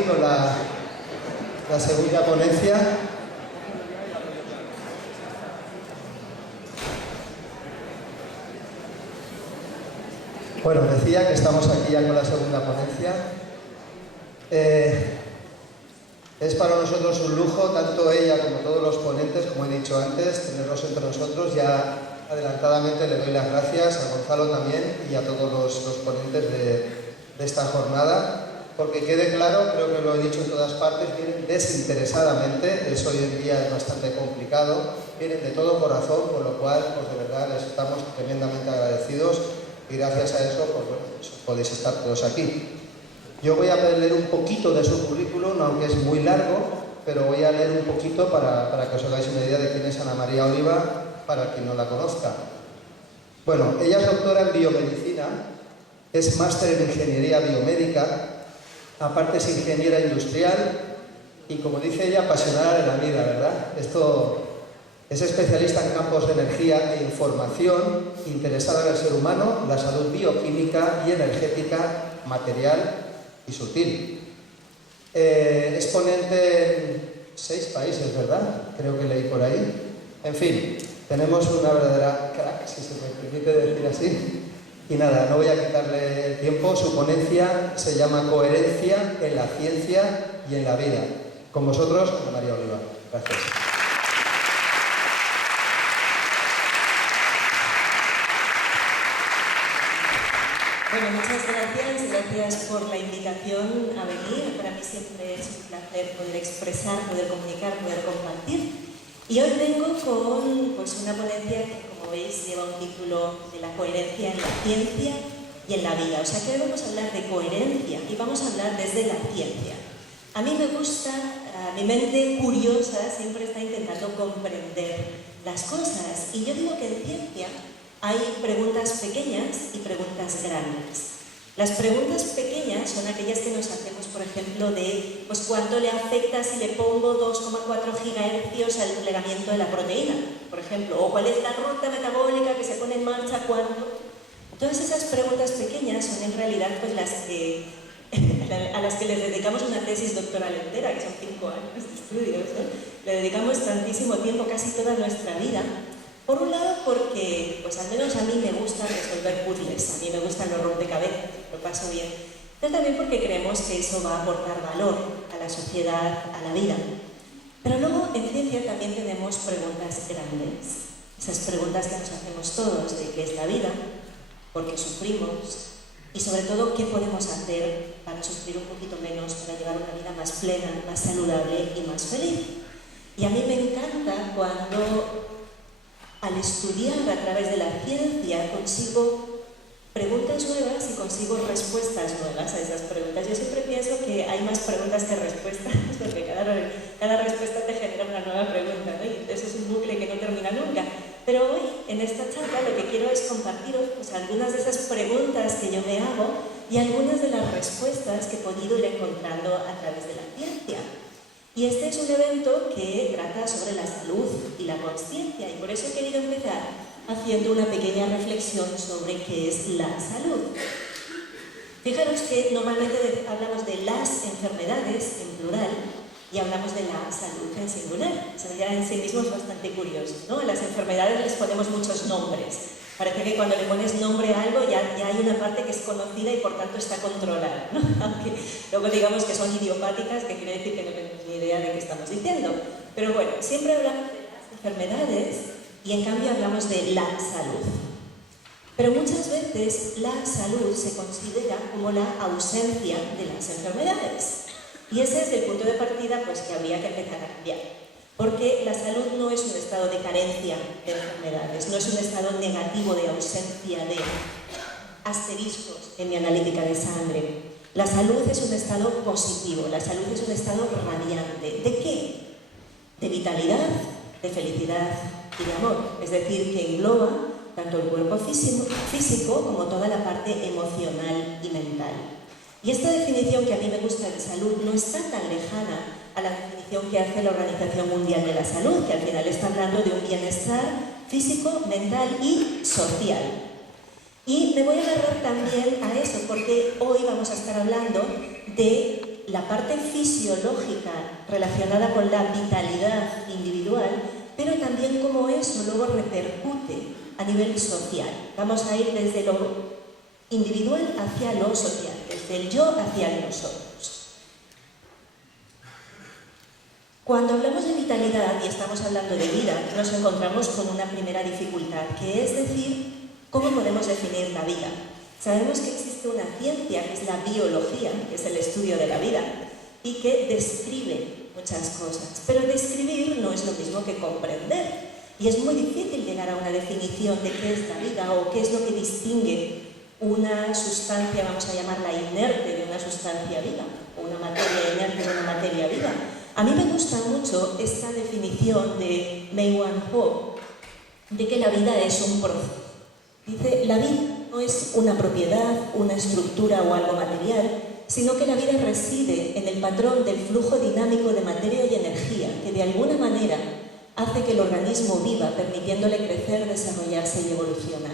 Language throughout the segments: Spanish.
aquí con la segunda ponencia. Bueno, decía que estamos aquí ya con la segunda ponencia. Es para nosotros un lujo, tanto ella como todos los ponentes, como he dicho antes, tenerlos entre nosotros. Ya adelantadamente le doy las gracias a Gonzalo también y a todos los ponentes de esta jornada. Porque quede claro, creo que lo he dicho en todas partes, vienen desinteresadamente, eso hoy en día es bastante complicado, vienen de todo corazón, con lo cual, pues de verdad, les estamos tremendamente agradecidos y gracias a eso, pues bueno, podéis estar todos aquí. Yo voy a leer un poquito de su currículum, aunque es muy largo, pero voy a leer un poquito para que os hagáis una idea de quién es Ana María Oliva, para quien no la conozca. Bueno, ella es doctora en biomedicina, es máster en ingeniería biomédica, aparte es ingeniera industrial y, como dice ella, apasionada de la vida, ¿verdad? Es especialista en campos de energía e información, interesada en el ser humano, la salud bioquímica y energética, material y sutil. Es ponente en 6 países, ¿verdad? Creo que leí por ahí. En fin, tenemos una verdadera crack, si se me permite decir así. Y nada, no voy a quitarle el tiempo. Su ponencia se llama Coherencia en la ciencia y en la vida. Con vosotros, Ana María Oliva. Gracias. Bueno, muchas gracias por la invitación a venir. Para mí siempre es un placer poder expresar, poder comunicar, poder compartir. Y hoy vengo con una ponencia que, como veis, lleva un título de la coherencia en la ciencia y en la vida. O sea que hoy vamos a hablar de coherencia y vamos a hablar desde la ciencia. A mí me gusta, mi mente curiosa siempre está intentando comprender las cosas. Y yo digo que en ciencia hay preguntas pequeñas y preguntas grandes. Las preguntas pequeñas son aquellas que nos hacemos, por ejemplo, de cuánto le afecta si le pongo 2,4 gigahercios al plegamiento de la proteína, por ejemplo, o cuál es la ruta metabólica que se pone en marcha cuando. Todas esas preguntas pequeñas son en realidad a las que les dedicamos una tesis doctoral entera, que son 5 años de estudios, ¿no? Le dedicamos tantísimo tiempo, casi toda nuestra vida. Por un lado porque, al menos a mí me gusta resolver puzzles, a mí me gustan los rompecabezas, lo paso bien. Pero también porque creemos que eso va a aportar valor a la sociedad, a la vida. Pero luego en ciencia también tenemos preguntas grandes. Esas preguntas que nos hacemos todos de qué es la vida, por qué sufrimos y sobre todo qué podemos hacer para sufrir un poquito menos, para llevar una vida más plena, más saludable y más feliz. Y a mí me encanta cuando al estudiar a través de la ciencia consigo preguntas nuevas y consigo respuestas nuevas a esas preguntas. Yo siempre pienso que hay más preguntas que respuestas, porque cada respuesta te genera una nueva pregunta, ¿no? Y entonces es un bucle que no termina nunca. Pero hoy, en esta charla, lo que quiero es compartiros algunas de esas preguntas que yo me hago y algunas de las respuestas que he podido ir encontrando a través de la ciencia. Y este es un evento que trata sobre la salud y la consciencia, y por eso he querido empezar haciendo una pequeña reflexión sobre qué es la salud. Fijaros que normalmente hablamos de las enfermedades en plural y hablamos de la salud en singular. Eso ya en sí mismo es bastante curioso, ¿no? A las enfermedades les ponemos muchos nombres. Parece que cuando le pones nombre a algo ya hay una parte que es conocida y por tanto está controlada, ¿no? Aunque luego digamos que son idiopáticas, que quiere decir que no tenemos ni idea de qué estamos diciendo. Pero bueno, siempre hablamos de las enfermedades y en cambio hablamos de la salud. Pero muchas veces la salud se considera como la ausencia de las enfermedades. Y ese es el punto de partida que habría que empezar a cambiar. Porque la salud no es un estado de carencia de enfermedades, no es un estado negativo de ausencia de asteriscos en mi analítica de sangre. La salud es un estado positivo, la salud es un estado radiante. ¿De qué? De vitalidad, de felicidad y de amor. Es decir, que engloba tanto el cuerpo físico como toda la parte emocional y mental. Y esta definición que a mí me gusta de salud no está tan lejana a la definición que hace la Organización Mundial de la Salud, que al final está hablando de un bienestar físico, mental y social. Y me voy a agarrar también a eso, porque hoy vamos a estar hablando de la parte fisiológica relacionada con la vitalidad individual, pero también cómo eso luego repercute a nivel social. Vamos a ir desde lo individual hacia lo social, desde el yo hacia el nosotros. Cuando hablamos de vitalidad y estamos hablando de vida, nos encontramos con una primera dificultad, que es decir, ¿cómo podemos definir la vida? Sabemos que existe una ciencia, que es la biología, que es el estudio de la vida, y que describe muchas cosas. Pero describir no es lo mismo que comprender. Y es muy difícil llegar a una definición de qué es la vida o qué es lo que distingue una sustancia, vamos a llamarla inerte, de una sustancia viva, o una materia inerte de una materia viva. A mí me gusta mucho esta definición de Mei-Wan Ho, de que la vida es un proceso. Dice, la vida no es una propiedad, una estructura o algo material, sino que la vida reside en el patrón del flujo dinámico de materia y energía, que de alguna manera hace que el organismo viva, permitiéndole crecer, desarrollarse y evolucionar.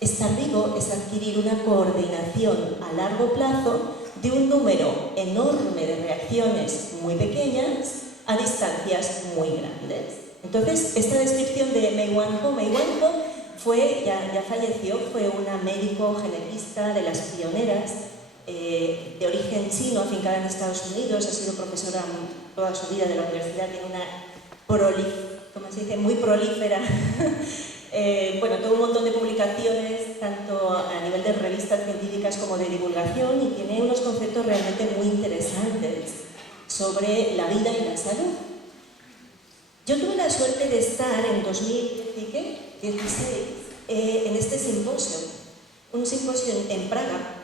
Estar vivo es adquirir una coordinación a largo plazo de un número enorme de reacciones muy pequeñas a distancias muy grandes. Entonces, esta descripción de Mei-Wan Ho fue, ya falleció, fue una médico geneticista de las pioneras, de origen chino, afincada en Estados Unidos, ha sido profesora toda su vida de la universidad, tiene una muy prolífera, todo un montón de publicaciones, tanto a nivel de revistas científicas como de divulgación, y tiene unos conceptos realmente muy interesantes sobre la vida y la salud. Yo tuve la suerte de estar en 2016 en este simposio, un simposio en Praga,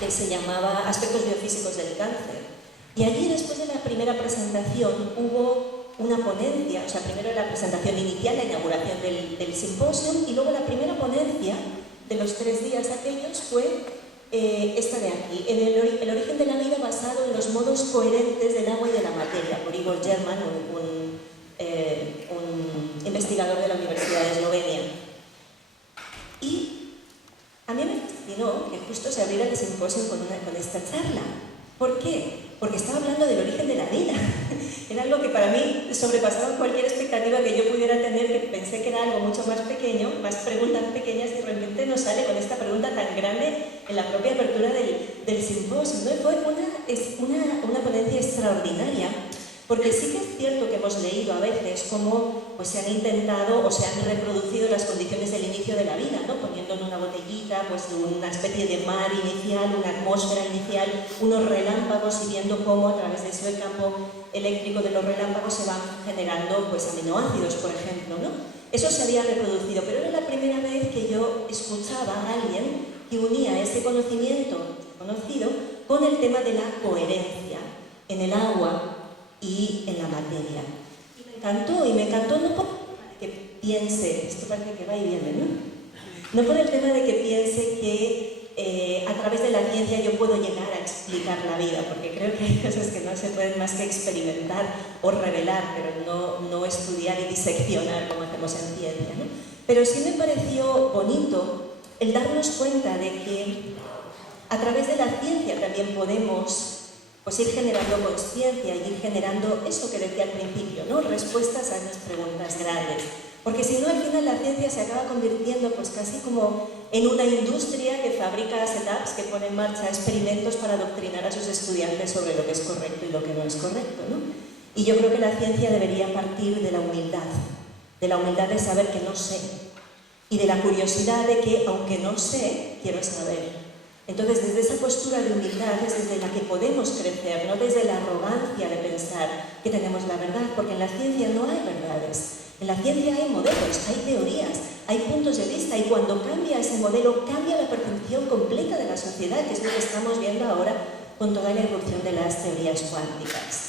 que se llamaba Aspectos biofísicos del cáncer. Y allí, después de la primera presentación, hubo una ponencia, o sea, primero la presentación inicial, la inauguración del simposio, y luego la primera ponencia de los 3 días aquellos fue esta de aquí, el origen de la vida basado en los modos coherentes del agua y de la materia, por Igor German, un investigador de la Universidad de Eslovenia. Y a mí me fascinó que justo se abriera el simposio con esta charla. ¿Por qué? Porque estaba hablando del origen de la vida. Era algo que para mí sobrepasaba cualquier expectativa que yo pudiera tener, que pensé que era algo mucho más pequeño, más preguntas pequeñas, y de repente nos sale con esta pregunta tan grande en la propia apertura del simposio, ¿no? Fue una ponencia extraordinaria, porque sí que es cierto que hemos leído a veces cómo pues, se han intentado o se han reproducido las condiciones del inicio de la vida, ¿no? Poniendo en una botellita pues, una especie de mar inicial, una atmósfera inicial, unos relámpagos, y viendo cómo a través de ese campo eléctrico de los relámpagos se van generando pues, aminoácidos, por ejemplo, ¿no? Eso se había reproducido, pero era la primera vez que yo escuchaba a alguien que unía ese conocimiento conocido con el tema de la coherencia en el agua y en la materia. Y me encantó no por que piense, esto parece que va y viene, ¿no? No por el tema de que piense que a través de la ciencia yo puedo llegar a explicar la vida, porque creo que hay cosas que no se pueden más que experimentar o revelar, pero no estudiar y diseccionar como hacemos en ciencia, ¿no? Pero sí me pareció bonito el darnos cuenta de que a través de la ciencia también podemos pues ir generando conciencia y ir generando eso que decía al principio, ¿no? Respuestas a esas preguntas grandes. Porque si no, al final la ciencia se acaba convirtiendo pues casi como en una industria que fabrica setups, que pone en marcha experimentos para adoctrinar a sus estudiantes sobre lo que es correcto y lo que no es correcto, ¿no? Y yo creo que la ciencia debería partir de la humildad de saber que no sé, y de la curiosidad de que, aunque no sé, quiero saber. Entonces, desde esa postura de humildad es desde la que podemos crecer, no desde la arrogancia de pensar que tenemos la verdad, porque en la ciencia no hay verdades. En la ciencia hay modelos, hay teorías, hay puntos de vista, y cuando cambia ese modelo, cambia la percepción completa de la sociedad, que es lo que estamos viendo ahora con toda la irrupción de las teorías cuánticas.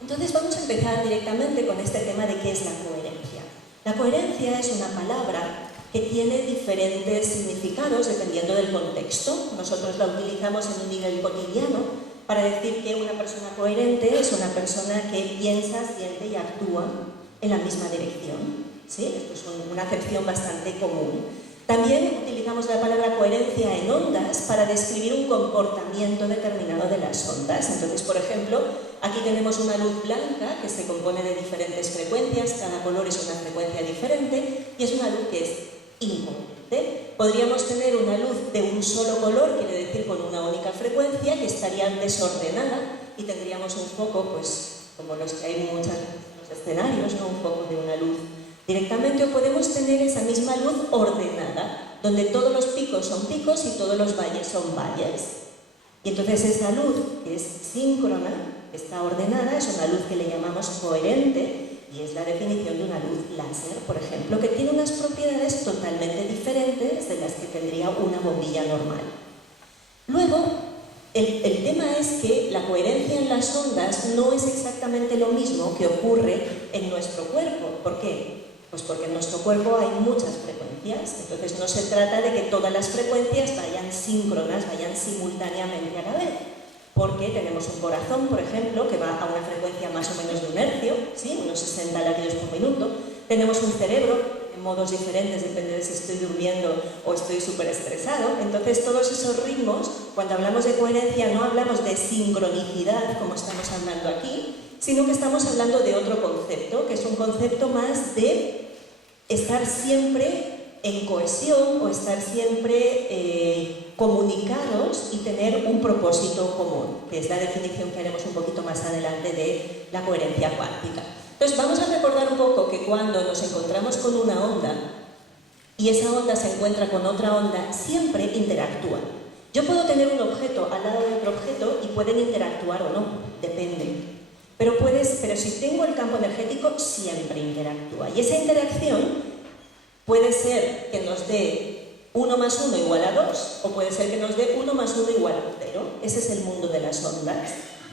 Entonces, vamos a empezar directamente con este tema de qué es la coherencia. La coherencia es una palabra que tiene diferentes significados dependiendo del contexto. Nosotros la utilizamos en un nivel cotidiano para decir que una persona coherente es una persona que piensa, siente y actúa en la misma dirección, ¿sí? Esto es una acepción bastante común. También utilizamos la palabra coherencia en ondas para describir un comportamiento determinado de las ondas. Entonces, por ejemplo, aquí tenemos una luz blanca que se compone de diferentes frecuencias, cada color es una frecuencia diferente y es una luz que es incoherente. Podríamos tener una luz de un solo color, quiere decir con una única frecuencia, que estaría desordenada y tendríamos un foco, pues como los que hay en muchos escenarios, ¿no? Un foco de una luz directamente, o podemos tener esa misma luz ordenada, donde todos los picos son picos y todos los valles son valles. Y entonces esa luz, que es síncrona, está ordenada, es una luz que le llamamos coherente, y es la definición de una luz láser, por ejemplo, que tiene unas propiedades totalmente diferentes de las que tendría una bombilla normal. Luego, el tema es que la coherencia en las ondas no es exactamente lo mismo que ocurre en nuestro cuerpo. ¿Por qué? Pues porque en nuestro cuerpo hay muchas frecuencias, entonces no se trata de que todas las frecuencias vayan síncronas, vayan simultáneamente a la vez, porque tenemos un corazón, por ejemplo, que va a una frecuencia más o menos de un hercio, ¿sí? Unos 60 latidos por minuto, tenemos un cerebro en modos diferentes, depende de si estoy durmiendo o estoy súper estresado, entonces todos esos ritmos, cuando hablamos de coherencia no hablamos de sincronicidad como estamos hablando aquí, sino que estamos hablando de otro concepto, que es un concepto más de estar siempre en cohesión o estar siempre comunicados y tener un propósito común, que es la definición que haremos un poquito más adelante de la coherencia cuántica. Entonces vamos a recordar un poco que cuando nos encontramos con una onda y esa onda se encuentra con otra onda, siempre interactúan. Yo puedo tener un objeto al lado de otro objeto y pueden interactuar o no, depende. Pero si tengo el campo energético, siempre interactúa. Y esa interacción puede ser que nos dé 1 más 1 igual a 2, o puede ser que nos dé 1 más 1 igual a 0. Ese es el mundo de las ondas.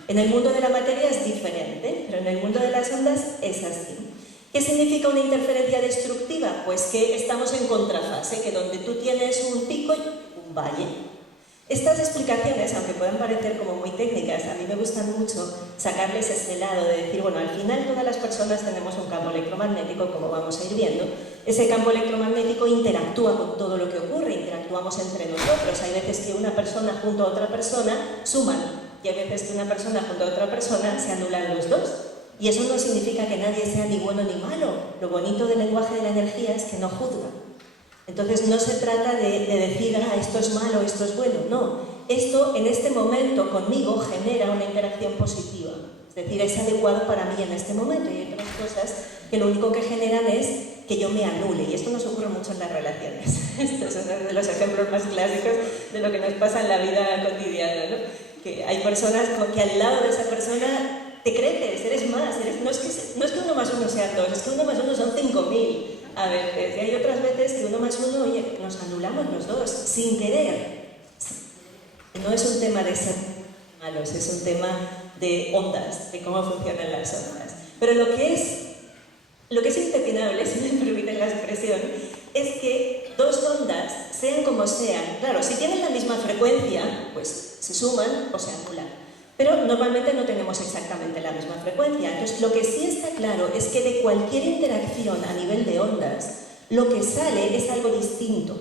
En el mundo de la materia es diferente, pero en el mundo de las ondas es así. ¿Qué significa una interferencia destructiva? Pues que estamos en contrafase, que donde tú tienes un pico y un valle. Estas explicaciones, aunque puedan parecer como muy técnicas, a mí me gustan mucho sacarles ese lado de decir, bueno, al final todas las personas tenemos un campo electromagnético, como vamos a ir viendo. Ese campo electromagnético interactúa con todo lo que ocurre, interactuamos entre nosotros. Hay veces que una persona junto a otra persona suman, y hay veces que una persona junto a otra persona se anulan los dos. Y eso no significa que nadie sea ni bueno ni malo. Lo bonito del lenguaje de la energía es que no juzga. Entonces no se trata de decir, esto es malo, esto es bueno, no. Esto en este momento conmigo genera una interacción positiva, es decir, es adecuado para mí en este momento, y hay otras cosas que lo único que generan es que yo me anule, y esto nos ocurre mucho en las relaciones. Esto es uno de los ejemplos más clásicos de lo que nos pasa en la vida cotidiana, ¿no? Que hay personas que al lado de esa persona te creces, eres más, no es que 1 más 1 sea 2, es que 1 más 1 son 5000. A veces, y hay otras veces que 1 más 1, oye, nos anulamos los dos, sin querer. No es un tema de ser malos, es un tema de ondas, de cómo funcionan las ondas. Pero lo que es impepinable, si me permiten la expresión, es que dos ondas, sean como sean, claro, si tienen la misma frecuencia, pues se suman o se anulan. Pero normalmente no tenemos exactamente la misma frecuencia. Entonces, lo que sí está claro es que de cualquier interacción a nivel de ondas, lo que sale es algo distinto.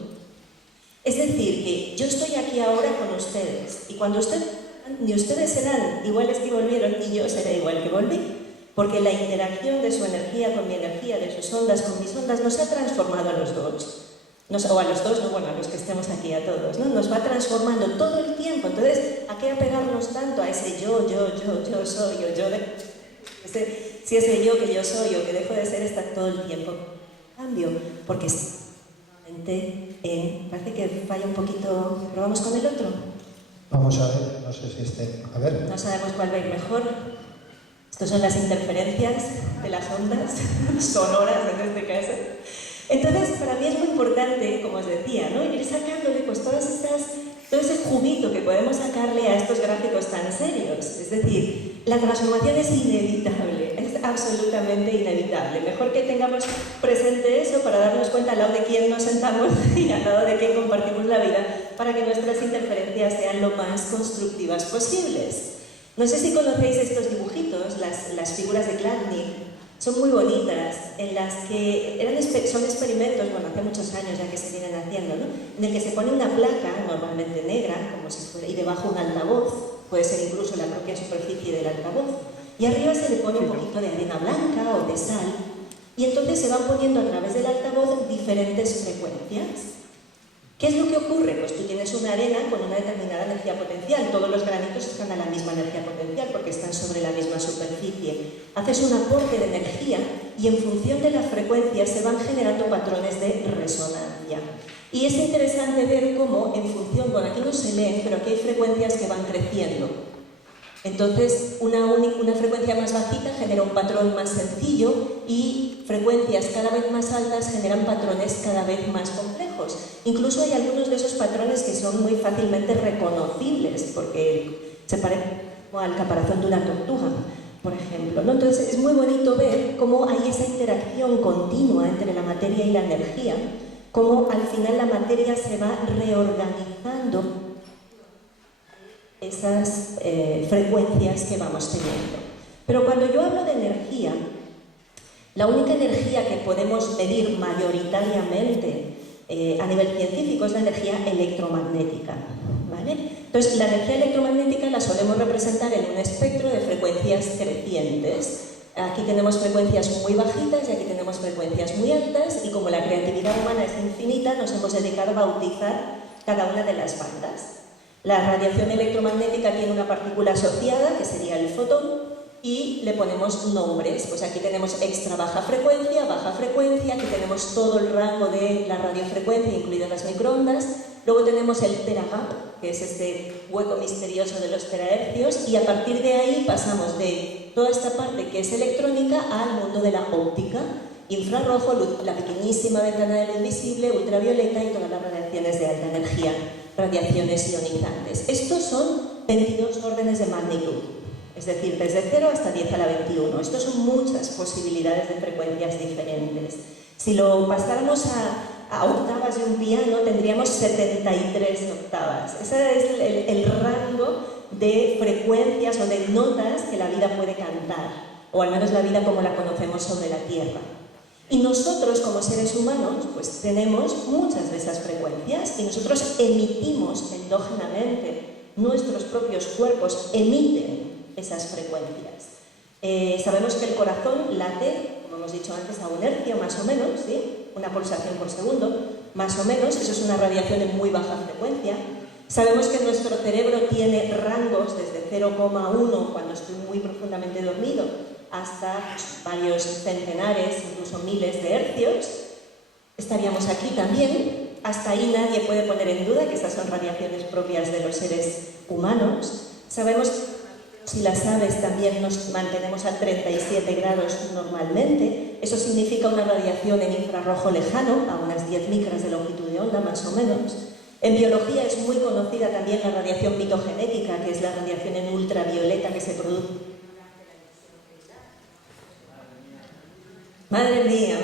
Es decir, que yo estoy aquí ahora con ustedes, y cuando ni ustedes serán iguales que volvieron, ni yo seré igual que volví. Porque la interacción de su energía con mi energía, de sus ondas con mis ondas, nos ha transformado a los dos. O a los dos, no, bueno, a los que estemos aquí, a todos, ¿no? Nos va transformando todo el tiempo. Entonces, ¿a qué apegarnos tanto a ese yo soy, o yo de... Si ese yo que yo soy o que dejo de ser está todo el tiempo cambio, porque parece que falla un poquito. ¿Probamos con el otro? Vamos a ver, no sé si a ver. No sabemos cuál va a ir mejor. Estas son las interferencias de las ondas sonoras en este caso. Entonces, para mí es muy importante, como os decía, ¿no? Ir sacándole pues todo ese juguito que podemos sacarle a estos gráficos tan serios. Es decir, la transformación es inevitable, es absolutamente inevitable. Mejor que tengamos presente eso para darnos cuenta al lado de quién nos sentamos y al lado de quién compartimos la vida, para que nuestras interferencias sean lo más constructivas posibles. No sé si conocéis estos dibujitos, las figuras de Chladni. Son muy bonitas, en las que son experimentos, bueno, hace muchos años ya que se vienen haciendo, ¿no? En el que se pone una placa, normalmente negra, como si fuera, y debajo un altavoz, puede ser incluso la propia superficie del altavoz, y arriba se le pone un poquito de arena blanca o de sal, y entonces se van poniendo a través del altavoz diferentes frecuencias. ¿Qué es lo que ocurre? Pues tú tienes una arena con una determinada energía potencial, todos los granitos están a la misma energía potencial porque están sobre la misma superficie. Haces un aporte de energía y en función de las frecuencias se van generando patrones de resonancia. Y es interesante ver cómo en función, bueno, aquí no se leen, pero aquí hay frecuencias que van creciendo. Entonces, una frecuencia más bajita genera un patrón más sencillo y frecuencias cada vez más altas generan patrones cada vez más complejos. Incluso hay algunos de esos patrones que son muy fácilmente reconocibles porque se parecen al caparazón de una tortuga, por ejemplo, ¿no? Entonces, es muy bonito ver cómo hay esa interacción continua entre la materia y la energía, cómo al final la materia se va reorganizando esas frecuencias que vamos teniendo. Pero cuando yo hablo de energía, la única energía que podemos medir mayoritariamente a nivel científico es la energía electromagnética, ¿vale? Entonces, la energía electromagnética la solemos representar en un espectro de frecuencias crecientes. Aquí tenemos frecuencias muy bajitas y aquí tenemos frecuencias muy altas, y como la creatividad humana es infinita, nos hemos dedicado a bautizar cada una de las bandas. La radiación electromagnética tiene una partícula asociada, que sería el fotón, y le ponemos nombres. Pues aquí tenemos extra baja frecuencia, aquí tenemos todo el rango de la radiofrecuencia, incluidas las microondas. Luego tenemos el teragap, que es este hueco misterioso de los terahercios, y a partir de ahí pasamos de toda esta parte que es electrónica al mundo de la óptica, infrarrojo, la pequeñísima ventana de luz visible, ultravioleta y todas las radiaciones de alta energía, radiaciones ionizantes. Estos son 22 órdenes de magnitud, es decir, desde 0 hasta 10 a la 21. Estos son muchas posibilidades de frecuencias diferentes. Si lo pasáramos a octavas de un piano, tendríamos 73 octavas. Ese es el rango de frecuencias o de notas que la vida puede cantar, o al menos la vida como la conocemos sobre la Tierra. Y nosotros, como seres humanos, pues tenemos muchas de esas frecuencias y nosotros emitimos endógenamente, nuestros propios cuerpos emiten esas frecuencias. Sabemos que el corazón late, como hemos dicho antes, a un hercio más o menos, ¿sí? Una pulsación por segundo, más o menos, eso es una radiación en muy baja frecuencia. Sabemos que nuestro cerebro tiene rangos desde 0,1 cuando estoy muy profundamente dormido, hasta varios centenares, incluso miles de hercios. Estaríamos aquí también. Hasta ahí nadie puede poner en duda que estas son radiaciones propias de los seres humanos. Sabemos que si las aves también nos mantenemos a 37 grados normalmente. Eso significa una radiación en infrarrojo lejano, a unas 10 micras de longitud de onda más o menos. En biología es muy conocida también la radiación mitogenética, que es la radiación en ultravioleta que se produce. Madre mía,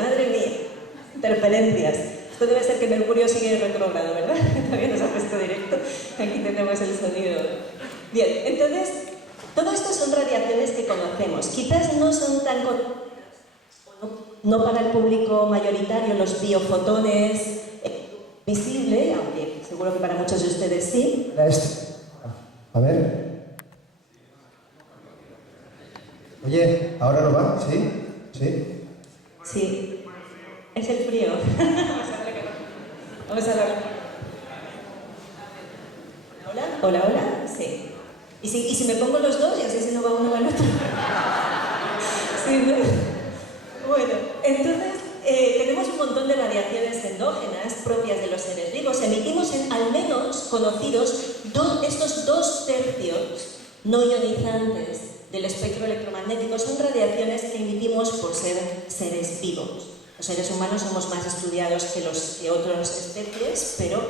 interferencias. Esto debe ser que Mercurio sigue retrógrado, ¿verdad? Todavía nos ha puesto directo. Aquí tenemos el sonido. Bien, entonces, todo esto son radiaciones que conocemos. Quizás no son tan no para el público mayoritario los biofotones visible, aunque seguro que para muchos de ustedes sí. A ver. Oye, ¿ahora no va? ¿Sí? ¿Sí? Sí, es el frío. Vamos a hablar. Hola, hola, sí. ¿Y si me pongo los dos y así se no va uno al otro? Sí, ¿no? Bueno, entonces tenemos un montón de radiaciones endógenas propias de los seres vivos. Emitimos al menos conocidos estos 2/3 no ionizantes del espectro electromagnético. Son radiaciones que emitimos por ser seres vivos. Los seres humanos somos más estudiados que otras especies, pero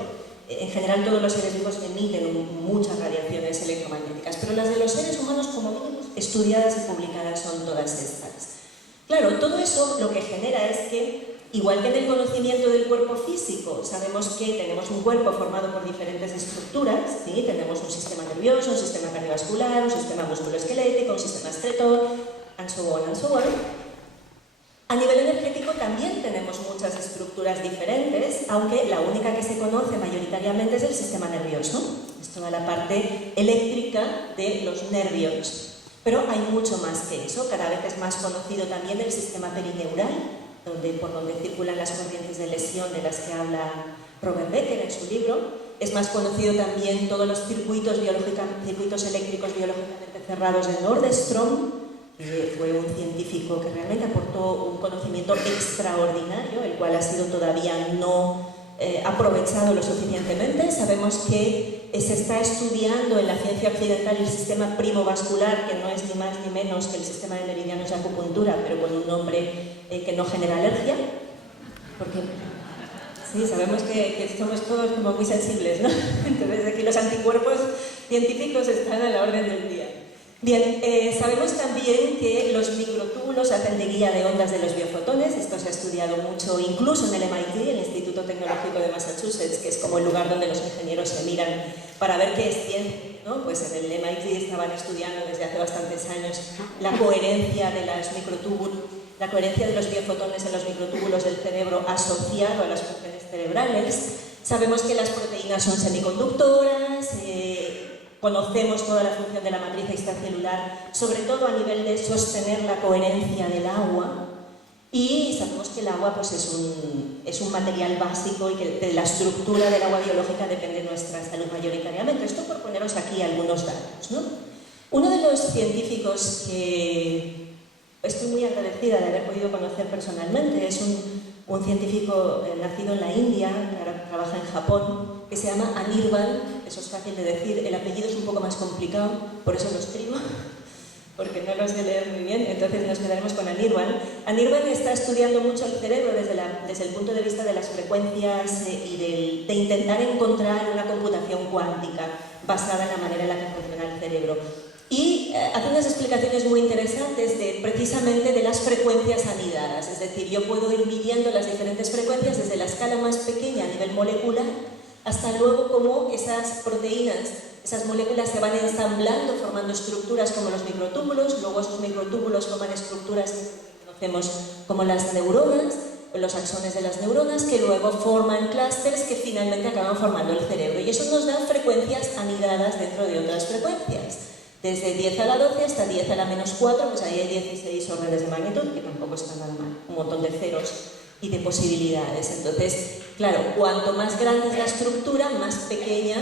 en general todos los seres vivos emiten muchas radiaciones electromagnéticas, pero las de los seres humanos, como mínimo, estudiadas y publicadas son todas estas. Claro, todo eso lo que genera es que, igual que en el conocimiento del cuerpo físico, sabemos que tenemos un cuerpo formado por diferentes estructuras, ¿sí? Tenemos un sistema nervioso, un sistema cardiovascular, un sistema musculoesquelético, un sistema excretor, and so on, and so on. A nivel energético también tenemos muchas estructuras diferentes, aunque la única que se conoce mayoritariamente es el sistema nervioso. Es toda la parte eléctrica de los nervios. Pero hay mucho más que eso. Cada vez es más conocido también el sistema perineural, por donde circulan las corrientes de lesión de las que habla Robert Becker en su libro. Es más conocido también todos los circuitos eléctricos biológicamente cerrados de Nordström, que fue un científico que realmente aportó un conocimiento extraordinario, el cual ha sido todavía no aprovechado lo suficientemente. Sabemos que se está estudiando en la ciencia occidental el sistema primovascular, que no es ni más ni menos que el sistema de meridianos de acupuntura, pero con un nombre que no genera alergia, porque sí, sabemos que somos todos como muy sensibles, ¿no? Entonces aquí los anticuerpos científicos están a la orden del día. Bien, sabemos también que los microtúbulos hacen de guía de ondas de los biofotones. Esto se ha estudiado mucho, incluso en el MIT, el Instituto Tecnológico de Massachusetts, que es como el lugar donde los ingenieros se miran para ver qué es ciencia, ¿no? Pues en el MIT estaban estudiando desde hace bastantes años la coherencia de los microtúbulos, la coherencia de los biofotones en los microtúbulos del cerebro asociado a las funciones cerebrales. Sabemos que las proteínas son semiconductoras. Conocemos toda la función de la matriz extracelular, sobre todo a nivel de sostener la coherencia del agua, y sabemos que el agua pues, es un material básico y que de la estructura del agua biológica depende nuestra salud mayoritariamente. Esto por poneros aquí algunos datos, ¿no? Uno de los científicos que estoy muy agradecida de haber podido conocer personalmente es un científico nacido en la India, que ahora trabaja en Japón, que se llama Anirban. Eso es fácil de decir, el apellido es un poco más complicado, por eso lo escribo, porque no lo sé leer muy bien, entonces nos quedaremos con Anirban. Anirban está estudiando mucho el cerebro desde el punto de vista de las frecuencias y de intentar encontrar una computación cuántica basada en la manera en la que funciona el cerebro. Y hace unas explicaciones muy interesantes precisamente de las frecuencias anidadas, es decir, yo puedo ir midiendo las diferentes frecuencias desde la escala más pequeña a nivel molecular hasta luego cómo esas proteínas, esas moléculas se van ensamblando formando estructuras como los microtúbulos, luego esos microtúbulos forman estructuras que conocemos como las neuronas, los axones de las neuronas, que luego forman clústeres que finalmente acaban formando el cerebro, y eso nos da frecuencias anidadas dentro de otras frecuencias. Desde 10 a la 12 hasta 10 a la menos 4, pues ahí hay 16 órdenes de magnitud, que tampoco está nada mal, un montón de ceros y de posibilidades. Entonces, claro, cuanto más grande es la estructura, más pequeña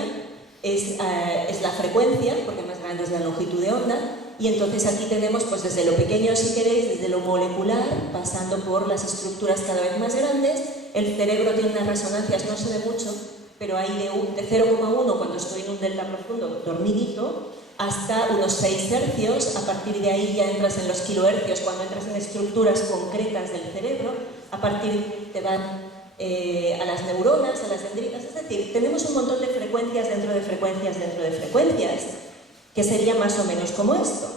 es la frecuencia, porque más grande es la longitud de onda, y entonces aquí tenemos, pues desde lo pequeño, si queréis, desde lo molecular, pasando por las estructuras cada vez más grandes. El cerebro tiene unas resonancias, no se ve mucho, pero hay de 0,1 cuando estoy en un delta profundo, dormidito, hasta unos 6 hercios. A partir de ahí ya entras en los kilohercios cuando entras en estructuras concretas del cerebro. A partir de ahí te van a las neuronas, a las dendritas. Es decir, tenemos un montón de frecuencias dentro de frecuencias dentro de frecuencias, que sería más o menos como esto.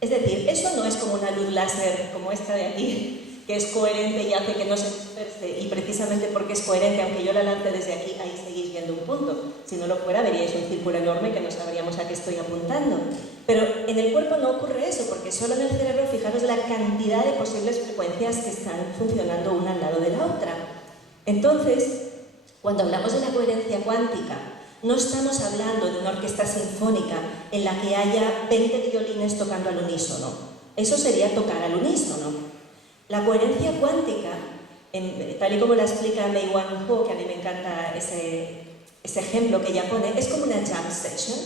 Es decir, eso no es como una luz láser como esta de aquí, que es coherente y hace que no se disperse, y precisamente porque es coherente, aunque yo la lance desde aquí, ahí seguís viendo un punto. Si no lo fuera, veríais un círculo enorme que no sabríamos a qué estoy apuntando. Pero en el cuerpo no ocurre eso, porque solo en el cerebro, fijaros la cantidad de posibles frecuencias que están funcionando una al lado de la otra. Entonces, cuando hablamos de la coherencia cuántica, no estamos hablando de una orquesta sinfónica en la que haya 20 violines tocando al unísono. Eso sería tocar al unísono. La coherencia cuántica, tal y como la explica Mei Wan Ho, que a mí me encanta ese ejemplo que ella pone, es como una jam session.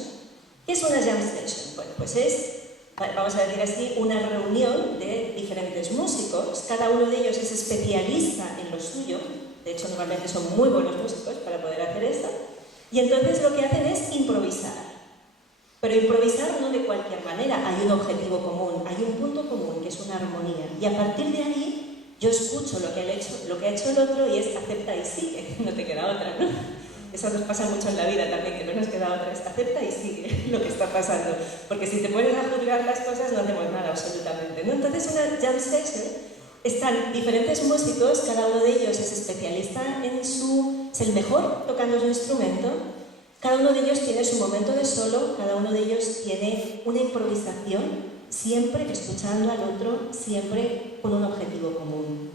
¿Qué es una jam session? Bueno, pues es, vamos a decir así, una reunión de diferentes músicos. Cada uno de ellos es especialista en lo suyo. De hecho, normalmente son muy buenos músicos para poder hacer esto. Y entonces lo que hacen es improvisar. Pero improvisar no de cualquier manera, hay un objetivo común, hay un punto común, que es una armonía. Y a partir de ahí, yo escucho lo que ha hecho el otro y es acepta y sigue, no te queda otra, ¿no? Eso nos pasa mucho en la vida también, que no nos queda otra, es acepta y sigue lo que está pasando. Porque si te pones a juzgar las cosas, no hacemos nada absolutamente, ¿no? Entonces, una jam session, están diferentes músicos, cada uno de ellos es especialista es el mejor tocando su instrumento. Cada uno de ellos tiene su momento de solo, cada uno de ellos tiene una improvisación siempre escuchando al otro, siempre con un objetivo común.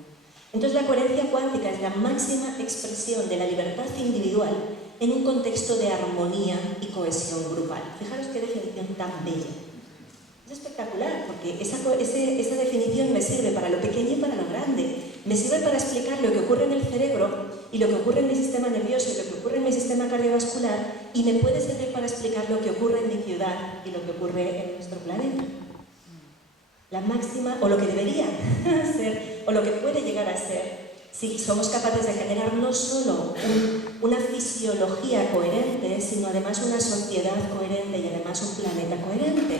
Entonces la coherencia cuántica es la máxima expresión de la libertad individual en un contexto de armonía y cohesión grupal. Fijaros qué definición tan bella. Es espectacular, porque esa definición me sirve para lo pequeño y para lo grande. Me sirve para explicar lo que ocurre en el cerebro y lo que ocurre en mi sistema nervioso y lo que ocurre en mi sistema cardiovascular, y me puede servir para explicar lo que ocurre en mi ciudad y lo que ocurre en nuestro planeta. La máxima, o lo que debería ser, o lo que puede llegar a ser, si somos capaces de generar no solo una fisiología coherente, sino además una sociedad coherente y además un planeta coherente.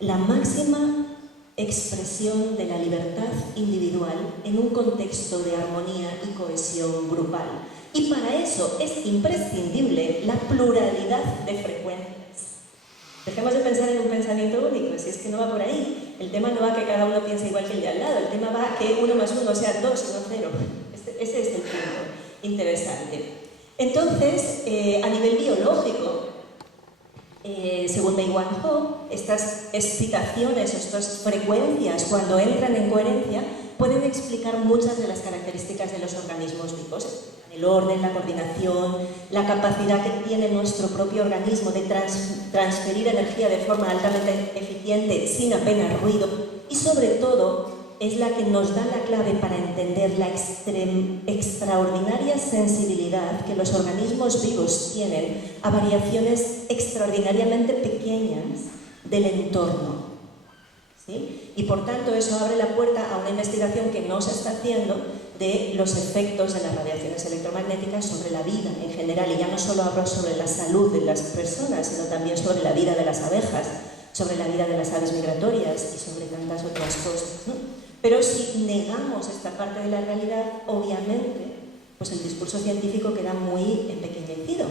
La máxima expresión de la libertad individual en un contexto de armonía y cohesión grupal. Y para eso es imprescindible la pluralidad de frecuencias. Dejemos de pensar en un pensamiento único, si es que no va por ahí. El tema no va a que cada uno piense igual que el de al lado, el tema va a que 1 más 1 sea 2 y no 0. Ese es el punto interesante. Entonces, a nivel biológico, según Mei Wan Ho, estas excitaciones o estas frecuencias, cuando entran en coherencia, pueden explicar muchas de las características de los organismos vivos. El orden, la coordinación, la capacidad que tiene nuestro propio organismo de transferir energía de forma altamente eficiente sin apenas ruido, y sobre todo es la que nos da la clave para entender la extraordinaria sensibilidad que los organismos vivos tienen a variaciones extraordinariamente pequeñas del entorno. ¿Sí? Y por tanto eso abre la puerta a una investigación que no se está haciendo de los efectos de las radiaciones electromagnéticas sobre la vida en general, y ya no solo hablo sobre la salud de las personas, sino también sobre la vida de las abejas, sobre la vida de las aves migratorias y sobre tantas otras cosas, ¿no? Pero si negamos esta parte de la realidad, obviamente, pues el discurso científico queda muy empequeñecido.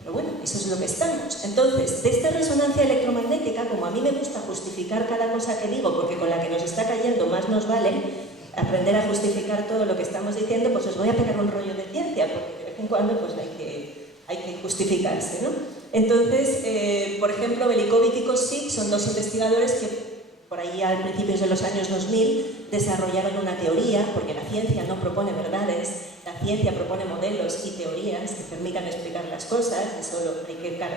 Pero bueno, eso es lo que estamos. Entonces, de esta resonancia electromagnética, como a mí me gusta justificar cada cosa que digo, porque con la que nos está cayendo más nos vale aprender a justificar todo lo que estamos diciendo, pues os voy a pegar un rollo de ciencia, porque de vez en cuando pues hay que justificarse, ¿no? Entonces, por ejemplo, Velikovic y Kosick son dos investigadores que por ahí a principios de los años 2000 desarrollaron una teoría, porque la ciencia no propone verdades, la ciencia propone modelos y teorías que permitan explicar las cosas, eso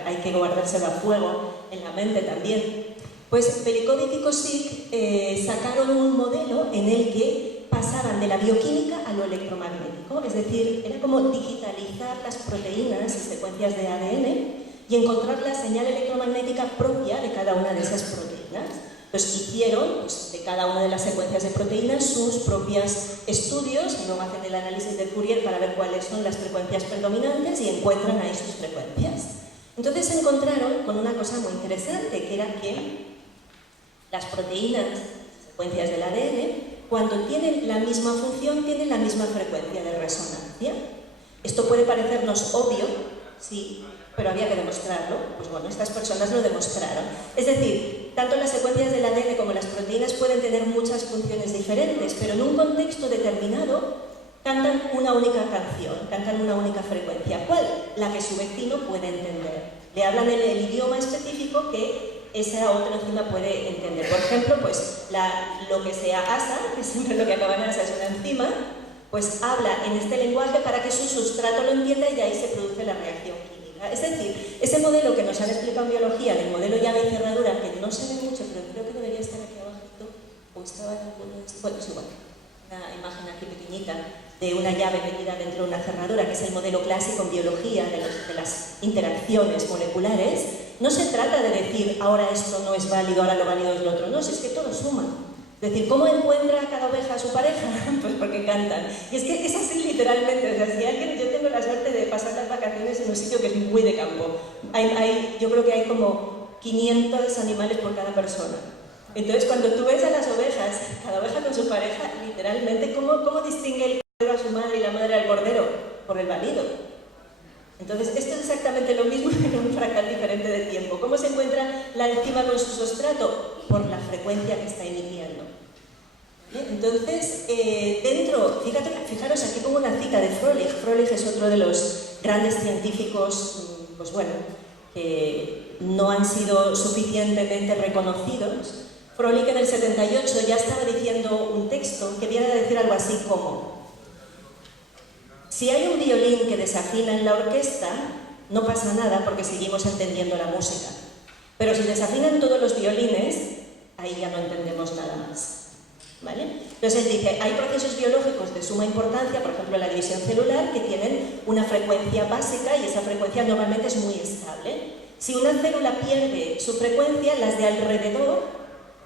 hay que guardárselo a fuego en la mente también. Pues Velikovic y Kosick sacaron un modelo en el que pasaban de la bioquímica a lo electromagnético, es decir, era como digitalizar las proteínas y secuencias de ADN y encontrar la señal electromagnética propia de cada una de esas proteínas. Entonces hicieron pues, de cada una de las secuencias de proteínas sus propios estudios, y luego hacen el análisis de Fourier para ver cuáles son las frecuencias predominantes y encuentran ahí sus frecuencias. Entonces se encontraron con una cosa muy interesante, que era que las proteínas, secuencias del ADN, cuando tienen la misma función, tienen la misma frecuencia de resonancia. Esto puede parecernos obvio, sí, pero había que demostrarlo. Pues bueno, estas personas lo demostraron. Es decir, tanto las secuencias del ADN como las proteínas pueden tener muchas funciones diferentes, pero en un contexto determinado cantan una única canción, cantan una única frecuencia. ¿Cuál? La que su vecino puede entender. Le hablan en el idioma específico que esa otra enzima puede entender. Por ejemplo, pues lo que sea ASA, que siempre lo que acaba en ASA es una enzima, pues habla en este lenguaje para que su sustrato lo entienda y de ahí se produce la reacción química. Es decir, ese modelo que nos han explicado en biología, el modelo llave y cerradura, que no se ve mucho, pero creo que debería estar aquí abajito, o estaba en alguno de estos, bueno, es igual, una imagen aquí pequeñita de una llave metida dentro de una cerradura, que es el modelo clásico en biología de las interacciones moleculares. No se trata de decir, ahora esto no es válido, ahora lo válido es lo otro, no, si es que todo suma. Es decir, ¿cómo encuentra cada oveja a su pareja? Pues porque cantan. Y es que es así literalmente, o sea, si alguien, yo tengo la suerte de pasar las vacaciones en un sitio que es muy de campo. Yo creo que hay como 500 animales por cada persona. Entonces, cuando tú ves a las ovejas, cada oveja con su pareja, literalmente, ¿cómo distingue el cordero a su madre y la madre al cordero? Por el balido. Entonces, esto es exactamente lo mismo en un fractal diferente de tiempo. ¿Cómo se encuentra la enzima con su sustrato? Por la frecuencia que está emitiendo. ¿Vale? Entonces, fijaros aquí como una cita de Froelich. Froelich es otro de los grandes científicos, pues bueno, que no han sido suficientemente reconocidos, Froelich en el 78 ya estaba diciendo un texto que viene a decir algo así como: si hay un violín que desafina en la orquesta, no pasa nada porque seguimos entendiendo la música. Pero si desafinan todos los violines, ahí ya no entendemos nada más. ¿Vale? Entonces él dice, hay procesos biológicos de suma importancia, por ejemplo la división celular, que tienen una frecuencia básica y esa frecuencia normalmente es muy estable. Si una célula pierde su frecuencia, las de alrededor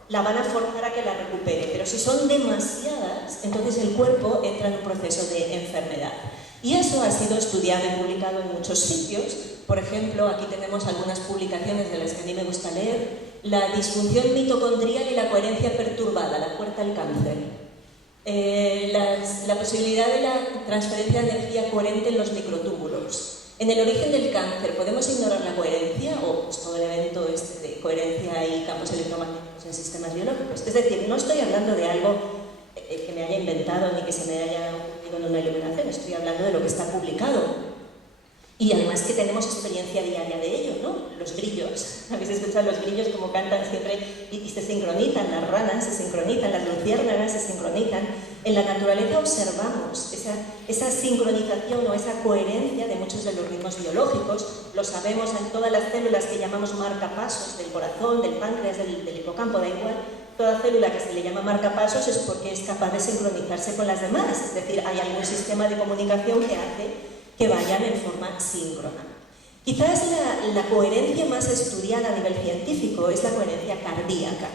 la van a forzar a que la recupere, pero si son demasiadas, entonces el cuerpo entra en un proceso de enfermedad. Y eso ha sido estudiado y publicado en muchos sitios. Por ejemplo, aquí tenemos algunas publicaciones de las que a mí me gusta leer: la disfunción mitocondrial y la coherencia perturbada, la puerta al cáncer. La posibilidad de la transferencia de energía coherente en los microtúbulos. En el origen del cáncer, ¿podemos ignorar la coherencia o pues, todo el evento de coherencia y campos electromagnéticos en sistemas biológicos? Es decir, no estoy hablando de algo que me haya inventado ni que se me haya ocurrido en una iluminación, estoy hablando de lo que está publicado. Y además que tenemos experiencia diaria de ello, ¿no? Los grillos. Habéis escuchado los grillos como cantan siempre y se sincronizan, las ranas se sincronizan, las luciérnagas se sincronizan. En la naturaleza observamos esa sincronización o esa coherencia de muchos de los ritmos biológicos. Lo sabemos en todas las células que llamamos marcapasos del corazón, del páncreas, del hipocampo, da igual. Toda célula que se le llama marcapasos es porque es capaz de sincronizarse con las demás. Es decir, hay algún sistema de comunicación que hace que vayan en forma síncrona. Quizás la coherencia más estudiada a nivel científico es la coherencia cardíaca.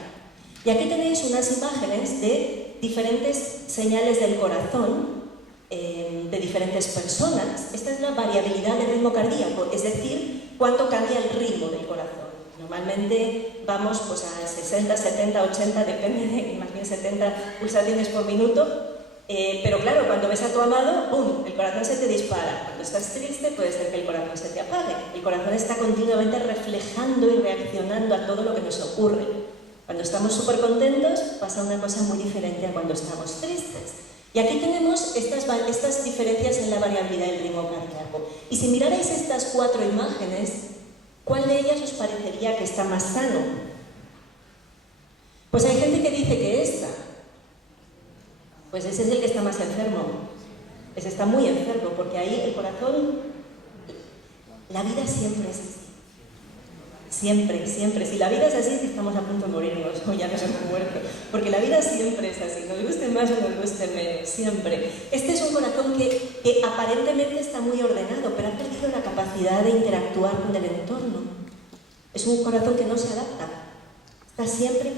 Y aquí tenéis unas imágenes de diferentes señales del corazón de diferentes personas. Esta es la variabilidad del ritmo cardíaco, es decir, cuánto cambia el ritmo del corazón. Normalmente vamos pues, a 60, 70, 80, depende de más bien 70 pulsaciones por minuto. Pero claro, cuando ves a tu amado, ¡pum!, el corazón se te dispara. Cuando estás triste puede ser que el corazón se te apague. El corazón está continuamente reflejando y reaccionando a todo lo que nos ocurre. Cuando estamos súper contentos pasa una cosa muy diferente a cuando estamos tristes. Y aquí tenemos estas diferencias en la variabilidad del ritmo cardíaco. Y si mirarais estas 4 imágenes, ¿cuál de ellas os parecería que está más sano? Pues hay gente que dice que esta. Pues ese es el que está más enfermo. Ese está muy enfermo, porque ahí el corazón... La vida siempre es así. Siempre, siempre. Si la vida es así, estamos a punto de morirnos, o ya nos hemos muerto. Porque la vida siempre es así, nos guste más o nos guste menos, siempre. Este es un corazón que aparentemente está muy ordenado, pero ha perdido la capacidad de interactuar con el entorno. Es un corazón que no se adapta. Está siempre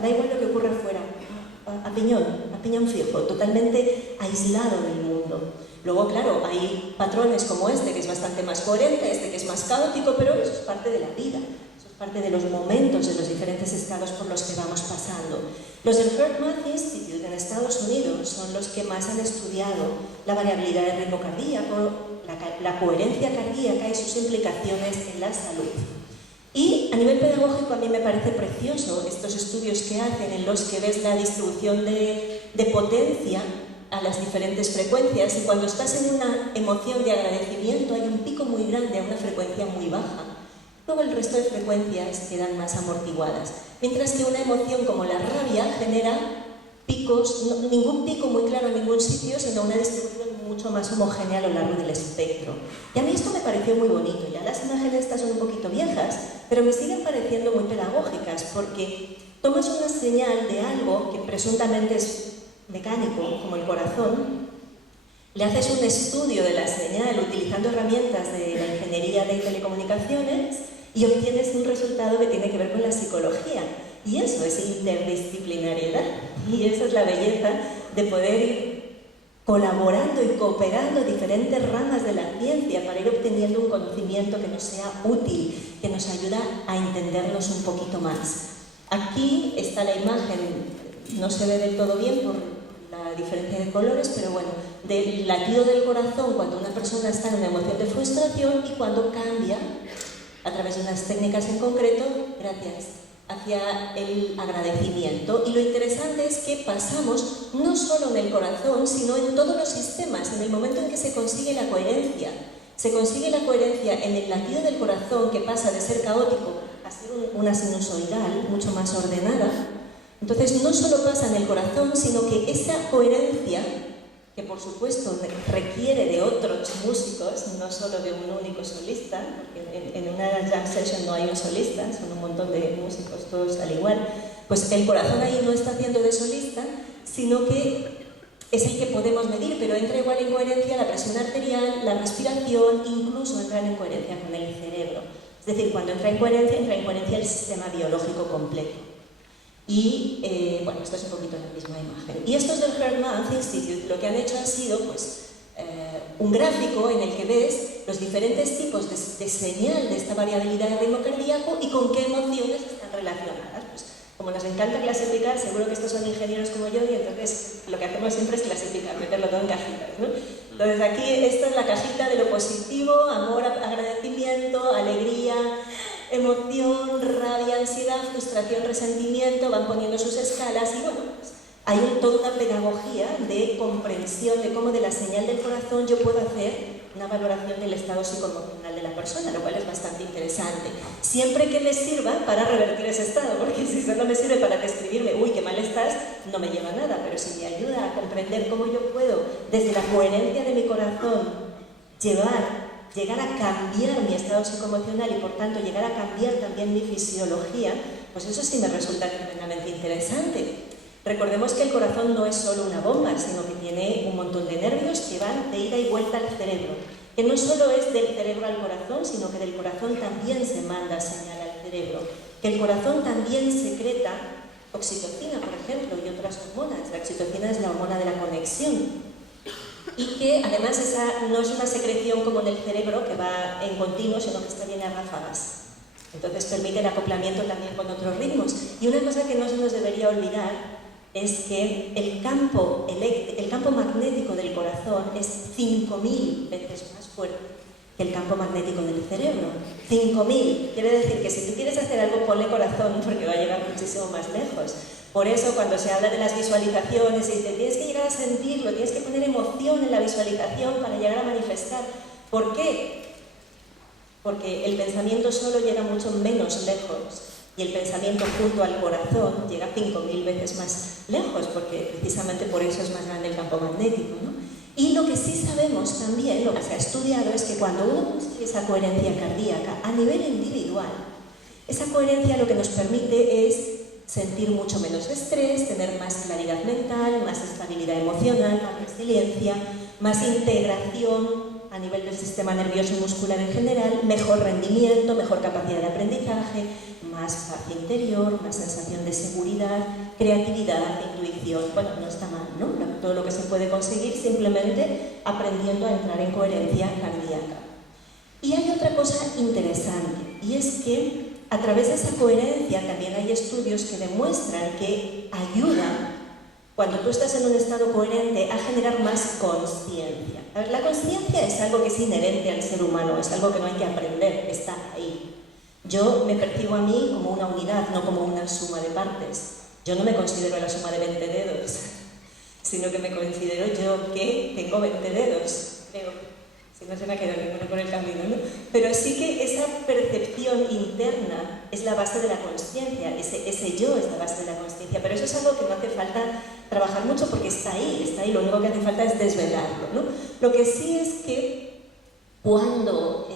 da igual lo que ocurra afuera. A piñón fijo, totalmente aislado del mundo. Luego, claro, hay patrones como este, que es bastante más coherente, este que es más caótico, pero eso es parte de la vida, eso es parte de los momentos, de los diferentes estados por los que vamos pasando. Los del HeartMath Institute en Estados Unidos son los que más han estudiado la variabilidad del ritmo cardíaco, la coherencia cardíaca y sus implicaciones en la salud. Y a nivel pedagógico a mí me parece precioso estos estudios que hacen en los que ves la distribución de potencia a las diferentes frecuencias y cuando estás en una emoción de agradecimiento hay un pico muy grande a una frecuencia muy baja. Luego el resto de frecuencias quedan más amortiguadas. Mientras que una emoción como la rabia genera picos, ningún pico muy claro en ningún sitio, sino una distribución mucho más homogénea a lo largo del espectro. Y a mí esto me pareció muy bonito. Ya las imágenes estas son un poquito viejas, pero me siguen pareciendo muy pedagógicas porque tomas una señal de algo que presuntamente es mecánico, como el corazón, le haces un estudio de la señal utilizando herramientas de la ingeniería de telecomunicaciones y obtienes un resultado que tiene que ver con la psicología. Y eso es interdisciplinariedad. Y esa es la belleza de poder ir colaborando y cooperando diferentes ramas de la ciencia para ir obteniendo un conocimiento que nos sea útil, que nos ayuda a entendernos un poquito más. Aquí está la imagen, no se ve del todo bien por la diferencia de colores, pero bueno, del latido del corazón cuando una persona está en una emoción de frustración y cuando cambia, a través de unas técnicas en concreto, hacia el agradecimiento. Y lo interesante es que pasamos no solo en el corazón, sino en todos los sistemas, en el momento en que se consigue la coherencia. Se consigue la coherencia en el latido del corazón, que pasa de ser caótico a ser una sinusoidal mucho más ordenada. Entonces no solo pasa en el corazón, sino que esa coherencia, que por supuesto requiere de otros músicos, no solo de un único solista, porque en una jam session no hay un solista, son un montón de músicos todos al igual, pues el corazón ahí no está haciendo de solista, sino que es el que podemos medir, pero entra igual en coherencia la presión arterial, la respiración, incluso entrar en coherencia con el cerebro. Es decir, cuando entra en coherencia el sistema biológico completo. Y, bueno, esto es un poquito la misma imagen. Y estos del HeartMath Institute lo que han hecho ha sido, pues, un gráfico en el que ves los diferentes tipos de señal de esta variabilidad de ritmo cardíaco y con qué emociones están relacionadas. Pues, como nos encanta clasificar, seguro que estos son ingenieros como yo y entonces lo que hacemos siempre es clasificar, meterlo todo en cajitas, ¿no? Entonces aquí esta es la cajita de lo positivo, amor, agradecimiento, alegría, emoción, rabia, ansiedad, frustración, resentimiento, van poniendo sus escalas y bueno, pues hay toda una pedagogía de comprensión de cómo de la señal del corazón yo puedo hacer una valoración del estado psicoemocional de la persona, lo cual es bastante interesante. Siempre que me sirva para revertir ese estado, porque si solo me sirve para describirme, uy, qué mal estás, no me lleva a nada, pero si me ayuda a comprender cómo yo puedo, desde la coherencia de mi corazón, llegar a cambiar mi estado psicoemocional y por tanto llegar a cambiar también mi fisiología, pues eso sí me resulta tremendamente interesante. Recordemos que el corazón no es solo una bomba, sino que tiene un montón de nervios que van de ida y vuelta al cerebro, que no solo es del cerebro al corazón, sino que del corazón también se manda señal al cerebro, que el corazón también secreta oxitocina, por ejemplo, y otras hormonas. La oxitocina es la hormona de la conexión. Y que además esa no es una secreción como en el cerebro que va en continuo, sino que está bien a ráfagas. Entonces permite el acoplamiento también con otros ritmos. Y una cosa que no se nos debería olvidar es que el campo magnético del corazón es 5.000 veces más fuerte que el campo magnético del cerebro. 5.000. Quiere decir que si tú quieres hacer algo, ponle corazón porque va a llegar muchísimo más lejos. Por eso cuando se habla de las visualizaciones y dice, tienes que llegar a sentirlo, tienes que poner emoción en la visualización para llegar a manifestar. ¿Por qué? Porque el pensamiento solo llega mucho menos lejos y el pensamiento junto al corazón llega 5.000 veces más lejos, porque precisamente por eso es más grande el campo magnético, ¿no? Y lo que sí sabemos también, lo que se ha estudiado, es que cuando uno consigue esa coherencia cardíaca a nivel individual, esa coherencia lo que nos permite es sentir mucho menos estrés, tener más claridad mental, más estabilidad emocional, más resiliencia, más integración a nivel del sistema nervioso y muscular en general, mejor rendimiento, mejor capacidad de aprendizaje, más paz interior, más sensación de seguridad, creatividad, intuición. Bueno, no está mal, ¿no? Todo lo que se puede conseguir simplemente aprendiendo a entrar en coherencia cardíaca. Y hay otra cosa interesante, y es que a través de esa coherencia también hay estudios que demuestran que ayuda, cuando tú estás en un estado coherente, a generar más conciencia. A ver, la conciencia es algo que es inherente al ser humano, es algo que no hay que aprender, está ahí. Yo me percibo a mí como una unidad, no como una suma de partes. Yo no me considero la suma de 20 dedos, sino que me considero yo que tengo 20 dedos, creo. Si no se me ha quedado ninguno por el camino, ¿no? Pero sí que esa percepción interna es la base de la consciencia, ese yo es la base de la consciencia, pero eso es algo que no hace falta trabajar mucho porque está ahí, lo único que hace falta es desvelarlo, ¿no? Lo que sí es que cuando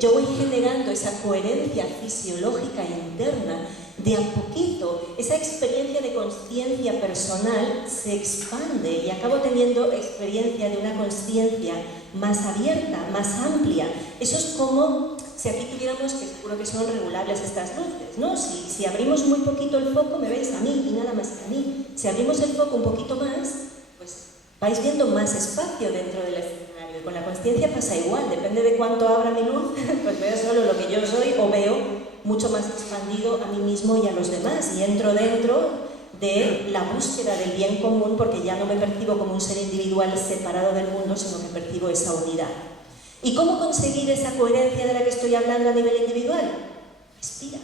yo voy generando esa coherencia fisiológica interna, de a poquito, esa experiencia de conciencia personal se expande y acabo teniendo experiencia de una conciencia más abierta, más amplia. Eso es como si aquí tuviéramos, que seguro que son regulables estas luces, ¿no? Si abrimos muy poquito el foco, me veis a mí y nada más que a mí. Si abrimos el foco un poquito más, pues vais viendo más espacio dentro del escenario. Con la conciencia pasa igual, depende de cuánto abra mi luz, pues veo solo lo que yo soy o veo mucho más expandido a mí mismo y a los demás, y entro dentro de la búsqueda del bien común porque ya no me percibo como un ser individual separado del mundo, sino que percibo esa unidad. ¿Y cómo conseguir esa coherencia de la que estoy hablando a nivel individual? Respira.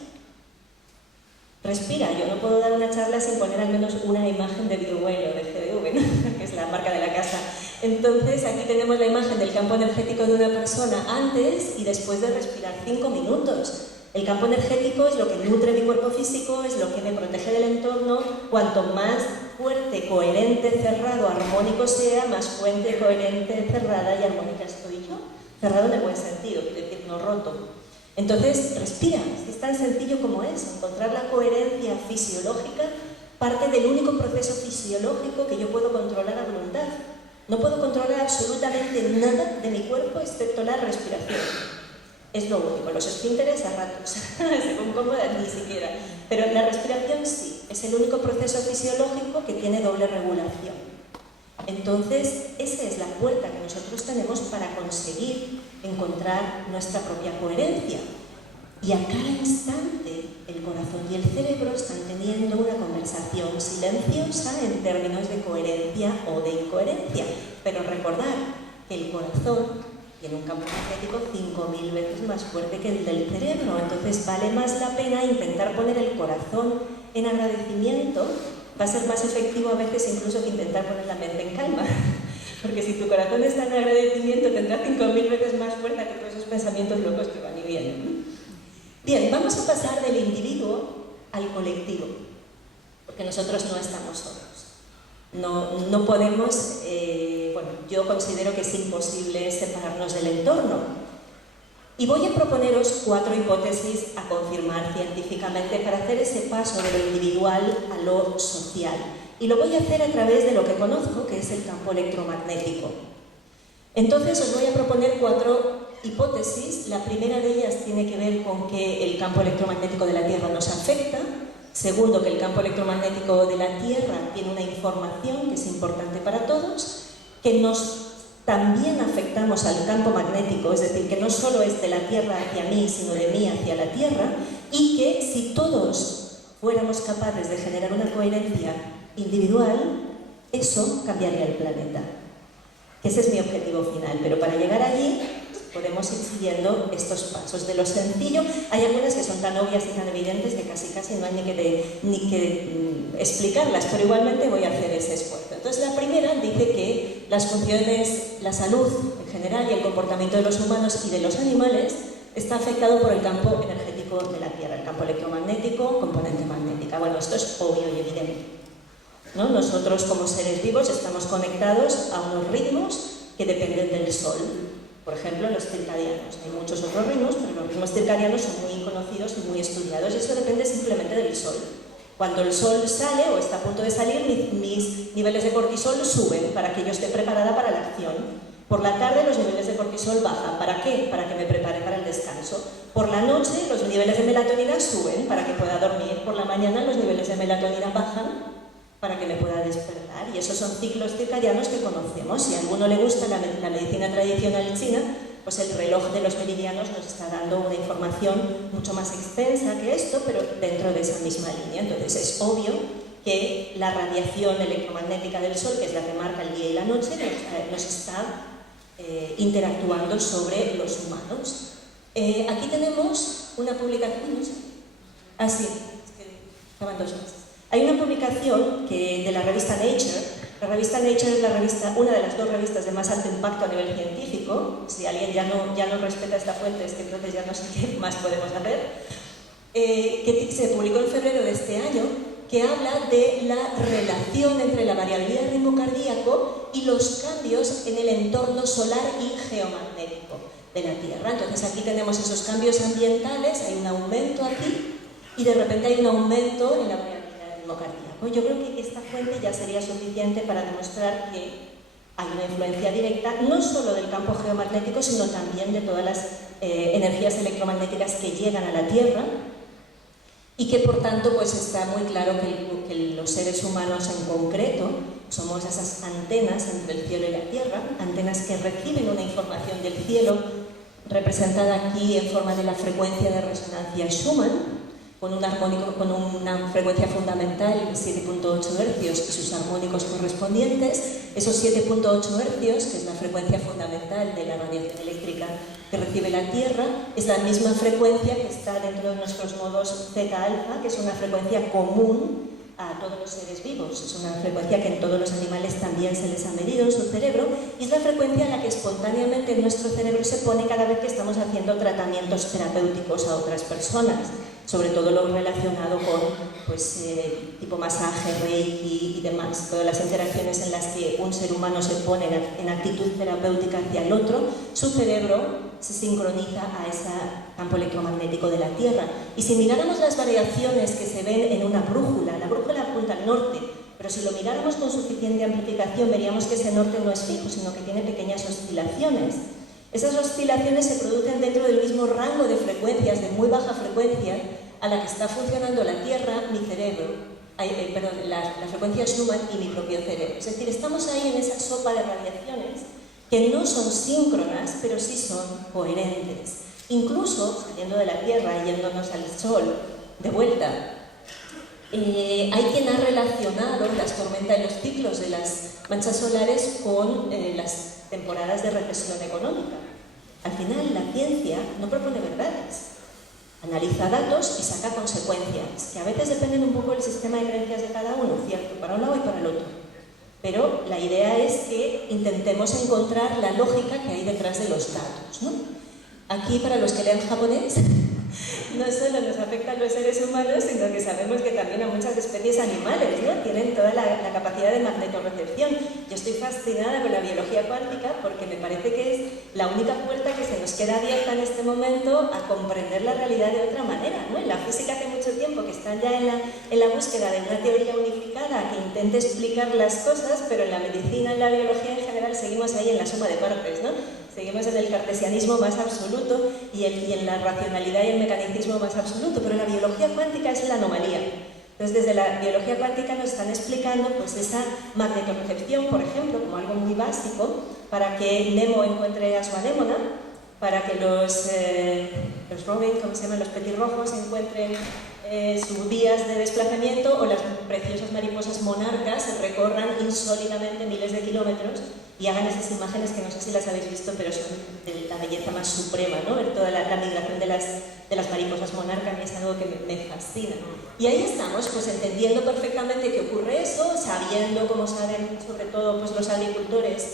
Respira. Yo no puedo dar una charla sin poner al menos una imagen de BioWare o de GDV, ¿no? Que es la marca de la casa. Entonces, aquí tenemos la imagen del campo energético de una persona antes y después de respirar 5 minutos. El campo energético es lo que nutre mi cuerpo físico, es lo que me protege del entorno. Cuanto más fuerte, coherente, cerrado, armónico sea, más fuerte, coherente, cerrada y armónica estoy yo. Cerrado en el buen sentido, quiere decir no roto. Entonces, respira. Es tan sencillo como es. Encontrar la coherencia fisiológica parte del único proceso fisiológico que yo puedo controlar a voluntad. No puedo controlar absolutamente nada de mi cuerpo excepto la respiración. Es lo único. Los esfínteres a ratos, según cómodas ni siquiera. Pero la respiración sí, es el único proceso fisiológico que tiene doble regulación. Entonces, esa es la puerta que nosotros tenemos para conseguir encontrar nuestra propia coherencia. Y a cada instante, el corazón y el cerebro están teniendo una conversación silenciosa en términos de coherencia o de incoherencia. Pero recordar que el corazón tiene un campo energético 5000 veces más fuerte que el del cerebro. Entonces, vale más la pena intentar poner el corazón en agradecimiento. Va a ser más efectivo a veces incluso que intentar poner la mente en calma. Porque si tu corazón está en agradecimiento, tendrá 5000 veces más fuerza que todos esos pensamientos locos que van y vienen. Bien, vamos a pasar del individuo al colectivo, porque nosotros no estamos solos. No podemos, yo considero que es imposible separarnos del entorno. Y voy a proponeros 4 hipótesis a confirmar científicamente para hacer ese paso de lo individual a lo social. Y lo voy a hacer a través de lo que conozco, que es el campo electromagnético. Entonces os voy a proponer 4 hipótesis. La primera de ellas tiene que ver con que el campo electromagnético de la Tierra nos afecta. Segundo, que el campo electromagnético de la Tierra tiene una información que es importante para todos, que también afectamos al campo magnético, es decir, que no solo es de la Tierra hacia mí, sino de mí hacia la Tierra, y que si todos fuéramos capaces de generar una coherencia individual, eso cambiaría el planeta. Ese es mi objetivo final, pero para llegar allí podemos ir siguiendo estos pasos. De lo sencillo, hay algunas que son tan obvias y tan evidentes que casi no hay ni que explicarlas, pero igualmente voy a hacer ese esfuerzo. Entonces, la primera dice que las funciones, la salud en general y el comportamiento de los humanos y de los animales está afectado por el campo energético de la Tierra, el campo electromagnético, componente magnética. Bueno, esto es obvio y evidente, ¿no? Nosotros como seres vivos estamos conectados a unos ritmos que dependen del Sol. Por ejemplo, los circadianos. Hay muchos otros ritmos, pero los ritmos circadianos son muy conocidos y muy estudiados, y eso depende simplemente del Sol. Cuando el Sol sale o está a punto de salir, mis niveles de cortisol suben para que yo esté preparada para la acción. Por la tarde los niveles de cortisol bajan. ¿Para qué? Para que me prepare para el descanso. Por la noche los niveles de melatonina suben para que pueda dormir. Por la mañana los niveles de melatonina bajan para que me pueda despertar. Y esos son ciclos circadianos que conocemos. Si a alguno le gusta la medicina tradicional china, pues el reloj de los meridianos nos está dando una información mucho más extensa que esto, pero dentro de esa misma línea. Entonces es obvio que la radiación electromagnética del Sol, que es la que marca el día y la noche, nos está interactuando sobre los humanos. Aquí tenemos una publicación, sí, es que estaban 2 meses. Hay una publicación de la revista Nature. La revista Nature es una de las 2 revistas de más alto impacto a nivel científico. Si alguien ya no respeta esta fuente, es que entonces ya no sé qué más podemos hacer. Que se publicó en febrero de este año, que habla de la relación entre la variabilidad del ritmo cardíaco y los cambios en el entorno solar y geomagnético de la Tierra. Entonces aquí tenemos esos cambios ambientales, hay un aumento aquí y de repente hay un aumento en la variabilidad del ritmo cardíaco. Yo creo que esta fuente ya sería suficiente para demostrar que hay una influencia directa no solo del campo geomagnético, sino también de todas las energías electromagnéticas que llegan a la Tierra, y que por tanto pues está muy claro que los seres humanos en concreto somos esas antenas entre el cielo y la Tierra, antenas que reciben una información del cielo representada aquí en forma de la frecuencia de resonancia Schumann, con una frecuencia fundamental de 7.8 Hz y sus armónicos correspondientes. Esos 7.8 Hz, que es la frecuencia fundamental de la radiación eléctrica que recibe la Tierra, es la misma frecuencia que está dentro de nuestros nodos zeta-alfa, que es una frecuencia común a todos los seres vivos. Es una frecuencia que en todos los animales también se les ha medido en su cerebro y es la frecuencia en la que espontáneamente nuestro cerebro se pone cada vez que estamos haciendo tratamientos terapéuticos a otras personas, sobre todo lo relacionado con tipo masaje, reiki y demás. Todas las interacciones en las que un ser humano se pone en actitud terapéutica hacia el otro, su cerebro se sincroniza a ese campo electromagnético de la Tierra. Y si miráramos las variaciones que se ven en una brújula, la brújula apunta al norte, pero si lo miráramos con suficiente amplificación veríamos que ese norte no es fijo, sino que tiene pequeñas oscilaciones. Esas oscilaciones se producen dentro del mismo rango de frecuencias, de muy baja frecuencia, a la que está funcionando la Tierra, mi cerebro, la frecuencia Schumann y mi propio cerebro. Es decir, estamos ahí en esa sopa de radiaciones que no son síncronas, pero sí son coherentes. Incluso, saliendo de la Tierra y yéndonos al Sol de vuelta, hay quien ha relacionado las tormentas y los ciclos de las manchas solares con las temporadas de recesión económica. Al final, la ciencia no propone verdades, analiza datos y saca consecuencias, que a veces dependen un poco del sistema de creencias de cada uno, cierto, para un lado y para el otro. Pero la idea es que intentemos encontrar la lógica que hay detrás de los datos, ¿no? Aquí, para los que lean japonés, no solo nos afectan los seres humanos, sino que sabemos que también a muchas especies animales, ¿no? Tienen toda la capacidad de magnetorrecepción. Yo estoy fascinada con la biología cuántica porque me parece que es la única puerta que se nos queda abierta en este momento a comprender la realidad de otra manera, ¿no? En la física hace mucho tiempo que están ya en la búsqueda de una teoría unificada que intente explicar las cosas, pero en la medicina, en la biología en general, seguimos ahí en la suma de partes, ¿no? Seguimos en el cartesianismo más absoluto y en la racionalidad y el mecanicismo más absoluto, pero la biología cuántica es la anomalía. Entonces, desde la biología cuántica nos están explicando pues, esa magnetorrecepción, por ejemplo, como algo muy básico, para que Nemo encuentre a su anémona, para que los Robin, ¿cómo se llaman? Los petirrojos encuentren sus vías de desplazamiento o las preciosas mariposas monarcas recorran insólitamente miles de kilómetros y hagan esas imágenes que no sé si las habéis visto, pero son de la belleza más suprema, ¿no? Ver toda la migración de las mariposas monarcas es algo que me fascina. Y ahí estamos, pues entendiendo perfectamente que ocurre eso, sabiendo, como saben sobre todo pues, los agricultores,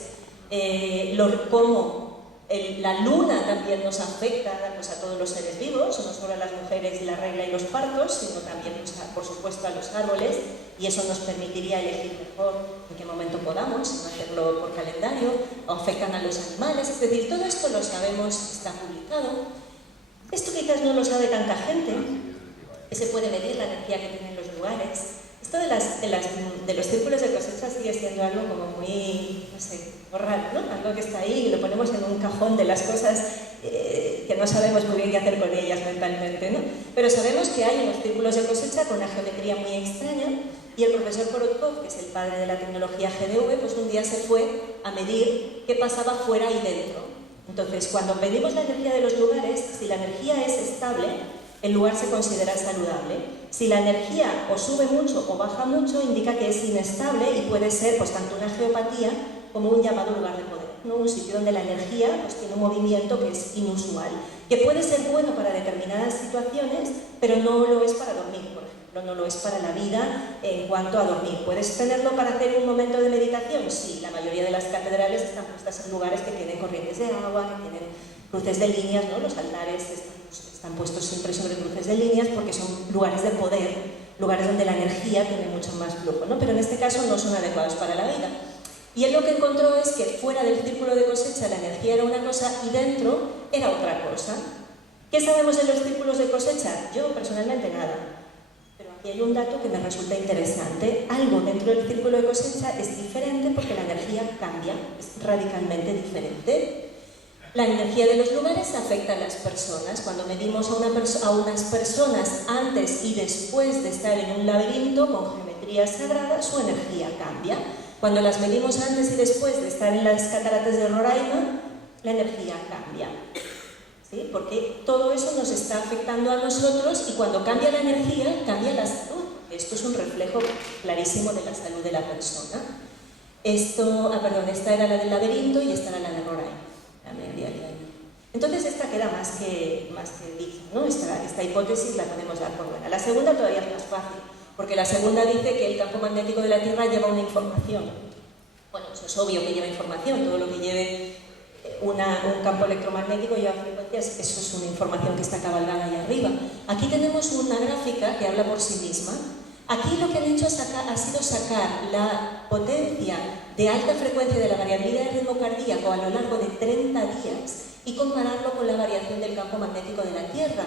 cómo la luna también nos afecta pues, a todos los seres vivos, no solo a las mujeres y la regla y los partos, sino también, pues, por supuesto, a los árboles, y eso nos permitiría elegir mejor en qué momento podamos, no hacerlo por calendario, afectan a los animales, es decir, todo esto lo sabemos, está publicado. Esto quizás no lo sabe tanta gente, que se puede medir la energía que tienen los lugares. Esto de los círculos de cosecha sigue siendo algo como muy, no sé, raro, ¿no? Algo que está ahí y lo ponemos en un cajón de las cosas que no sabemos muy bien qué hacer con ellas mentalmente, ¿no? Pero sabemos que hay unos círculos de cosecha con una geometría muy extraña y el profesor Korotkov, que es el padre de la tecnología GDV, pues un día se fue a medir qué pasaba fuera y dentro. Entonces, cuando medimos la energía de los lugares, si la energía es estable, el lugar se considera saludable. Si la energía o sube mucho o baja mucho, indica que es inestable y puede ser pues, tanto una geopatía como un llamado lugar de poder, ¿no? Un sitio donde la energía pues, tiene un movimiento que es inusual, que puede ser bueno para determinadas situaciones, pero no lo es para dormir, por ejemplo, no lo es para la vida en cuanto a dormir. ¿Puedes tenerlo para hacer un momento de meditación? Sí, la mayoría de las catedrales están puestas en lugares que tienen corrientes de agua, que tienen cruces de líneas, ¿no? Los altares están puestos siempre sobre cruces de líneas porque son lugares de poder, lugares donde la energía tiene mucho más flujo, ¿no? Pero en este caso no son adecuados para la vida. Y él lo que encontró es que fuera del círculo de cosecha la energía era una cosa y dentro era otra cosa. ¿Qué sabemos de los círculos de cosecha? Yo personalmente nada. Pero aquí hay un dato que me resulta interesante. Algo dentro del círculo de cosecha es diferente porque la energía cambia, es radicalmente diferente. La energía de los lugares afecta a las personas. Cuando medimos a unas personas antes y después de estar en un laberinto con geometría sagrada, su energía cambia. Cuando las medimos antes y después de estar en las cataratas de Roraima, la energía cambia. ¿Sí? Porque todo eso nos está afectando a nosotros y cuando cambia la energía, cambia la salud. Esto es un reflejo clarísimo de la salud de la persona. Esta era la del laberinto y esta era la de Roraima. Entonces esta queda más que dicha, ¿no? Esta hipótesis la podemos dar por buena. La segunda todavía es más fácil. Porque la segunda dice que el campo magnético de la Tierra lleva una información. Bueno, eso es obvio que lleva información, todo lo que lleve un campo electromagnético lleva frecuencias, eso es una información que está cabalgada ahí arriba. Aquí tenemos una gráfica que habla por sí misma. Aquí lo que han hecho ha sido sacar la potencia de alta frecuencia de la variabilidad del ritmo cardíaco a lo largo de 30 días y compararlo con la variación del campo magnético de la Tierra.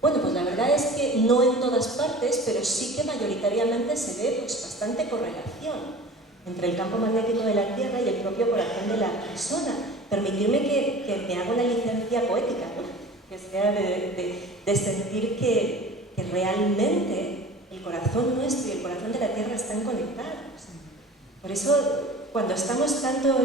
Bueno, pues la verdad es que no en todas partes, pero sí que mayoritariamente se ve pues, bastante correlación entre el campo magnético de la Tierra y el propio corazón de la persona. Permitirme que me haga una licencia poética, ¿no? Que sea de sentir que realmente el corazón nuestro y el corazón de la Tierra están conectados. Por eso, cuando estamos tanto...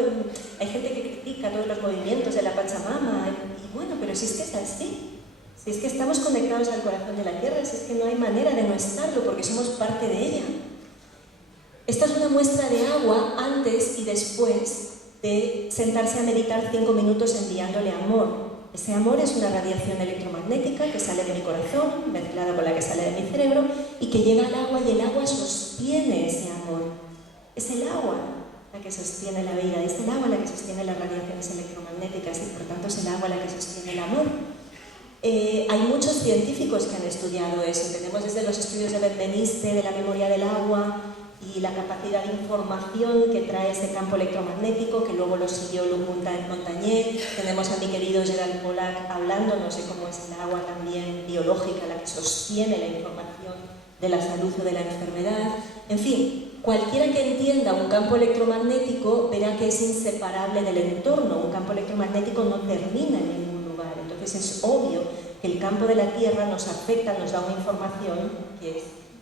Hay gente que critica todos los movimientos de la Pachamama, y bueno, pero si es que es así. Si es que estamos conectados al corazón de la Tierra, si es que no hay manera de no estarlo, porque somos parte de ella. Esta es una muestra de agua antes y después de sentarse a meditar 5 minutos enviándole amor. Ese amor es una radiación electromagnética que sale de mi corazón, mezclada con la que sale de mi cerebro, y que llega al agua y el agua sostiene ese amor. Es el agua la que sostiene la vida, es el agua la que sostiene las radiaciones electromagnéticas y por tanto es el agua la que sostiene el amor. Hay muchos científicos que han estudiado eso. Tenemos desde los estudios de Benveniste, de la memoria del agua y la capacidad de información que trae ese campo electromagnético, que luego lo siguió Luc Montagnier. Tenemos a mi querido Gerald Pollack hablándonos de cómo es el agua también biológica la que sostiene la información de la salud o de la enfermedad. En fin, cualquiera que entienda un campo electromagnético verá que es inseparable del entorno. Un campo electromagnético no termina en ningún lugar. Entonces es obvio que el campo de la Tierra nos afecta, nos da una información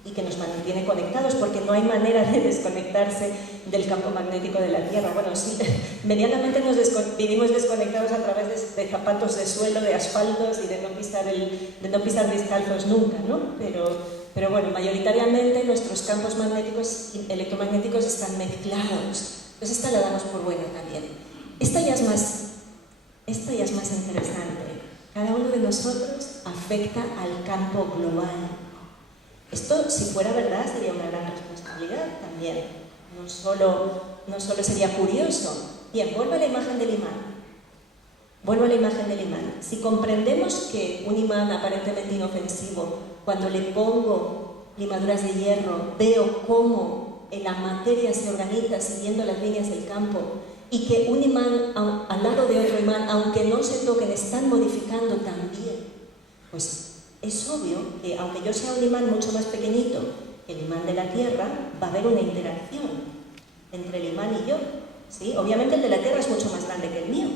y que nos mantiene conectados, porque no hay manera de desconectarse del campo magnético de la Tierra. Bueno, sí, medianamente vivimos desconectados a través de zapatos de suelo, de asfaltos y de no pisar descalzos nunca, ¿no? Pero bueno, mayoritariamente nuestros campos electromagnéticos están mezclados. Entonces esta la damos por buena también. Esta ya es más interesante. Cada uno de nosotros afecta al campo global. Esto, si fuera verdad, sería una gran responsabilidad también. No solo sería curioso. Bien, vuelvo a la imagen del imán. Si comprendemos que un imán aparentemente inofensivo, cuando le pongo limaduras de hierro, veo cómo la materia se organiza siguiendo las líneas del campo, y que un imán al lado de otro imán, aunque no se toquen, están modificando también, pues es obvio que, aunque yo sea un imán mucho más pequeñito que el imán de la Tierra, va a haber una interacción entre el imán y yo, ¿sí? Obviamente el de la Tierra es mucho más grande que el mío,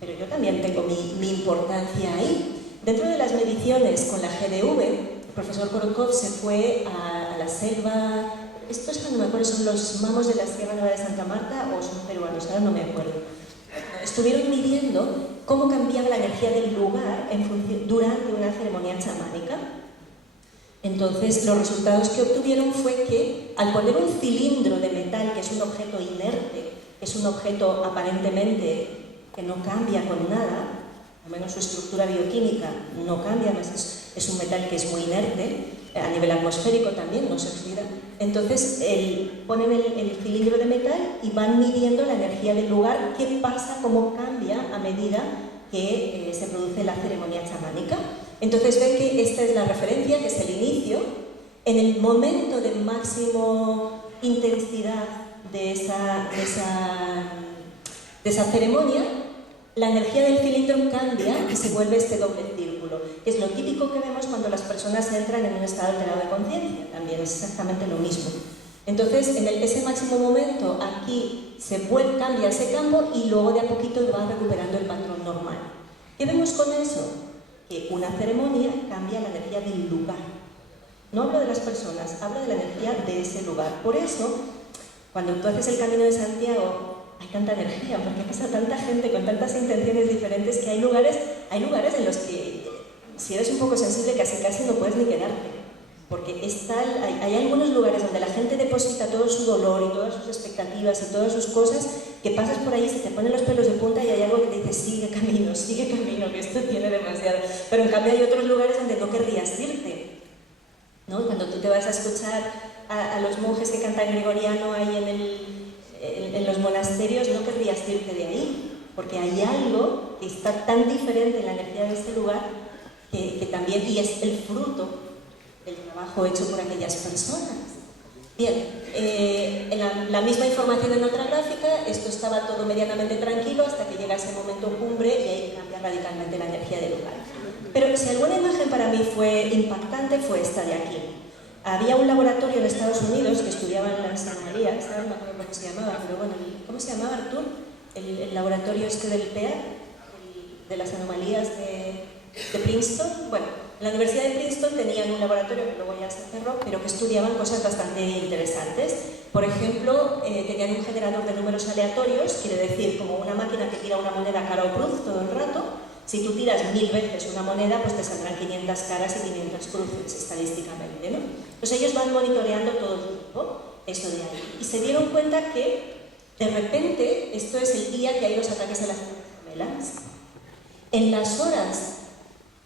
pero yo también tengo mi importancia ahí. Dentro de las mediciones con la GDV, el profesor Korotkov se fue a la selva. Estos, no me acuerdo, son los mamos de la Sierra Nevada de Santa Marta o son peruanos, ahora no me acuerdo. Estuvieron midiendo cómo cambiaba la energía del lugar durante una ceremonia chamánica. Entonces, los resultados que obtuvieron fue que al poner un cilindro de metal, que es un objeto inerte, es un objeto aparentemente que no cambia con nada, al menos su estructura bioquímica no cambia, es un metal que es muy inerte, a nivel atmosférico también, no se oxida. Entonces ponen el cilindro de metal y van midiendo la energía del lugar, qué pasa, cómo cambia a medida que se produce la ceremonia chamánica. Entonces ven que esta es la referencia, que es el inicio. En el momento de máximo intensidad de esa ceremonia, la energía del cilindro cambia y se vuelve este doble círculo, que es lo típico que vemos cuando las personas entran en un estado alterado de conciencia. También es exactamente lo mismo. Entonces, en ese máximo momento, aquí cambia ese campo y luego de a poquito va recuperando el patrón normal. ¿Qué vemos con eso? Que una ceremonia cambia la energía del lugar. No hablo de las personas, hablo de la energía de ese lugar. Por eso, cuando tú haces el Camino de Santiago, hay tanta energía, porque pasa tanta gente con tantas intenciones diferentes que hay lugares en los que, si eres un poco sensible, casi no puedes ni quedarte. Porque hay algunos lugares donde la gente deposita todo su dolor y todas sus expectativas y todas sus cosas, que pasas por ahí y se te ponen los pelos de punta y hay algo que te dice sigue camino, que esto tiene demasiado. Pero en cambio hay otros lugares donde no querrías irte. ¿no? Cuando tú te vas a escuchar a los monjes que cantan gregoriano ahí en los monasterios, no querrías irte de ahí, porque hay algo que está tan diferente en la energía de este lugar que también, y es el fruto del trabajo hecho por aquellas personas. Bien, en la misma información en otra gráfica, esto estaba todo medianamente tranquilo hasta que llega ese momento cumbre y ahí cambia radicalmente la energía del lugar. Pero si alguna imagen para mí fue impactante, fue esta de aquí. Había un laboratorio en Estados Unidos que estudiaban las anomalías, no me acuerdo cómo se llamaba, pero bueno, ¿cómo se llamaba, Artur? El laboratorio este del PEA, de las anomalías de Princeton. Bueno, en la Universidad de Princeton tenían un laboratorio que luego ya se cerró, pero que estudiaban cosas bastante interesantes. Por ejemplo, tenían un generador de números aleatorios, quiere decir como una máquina que tira una moneda cara o cruz todo el rato. Si tú tiras 1000 veces una moneda, pues te saldrán 500 caras y 500 cruces estadísticamente, ¿no? Pues ellos van monitoreando todo el tiempo eso de ahí. Y se dieron cuenta que, de repente, esto es el día que hay los ataques a las gemelas. En las horas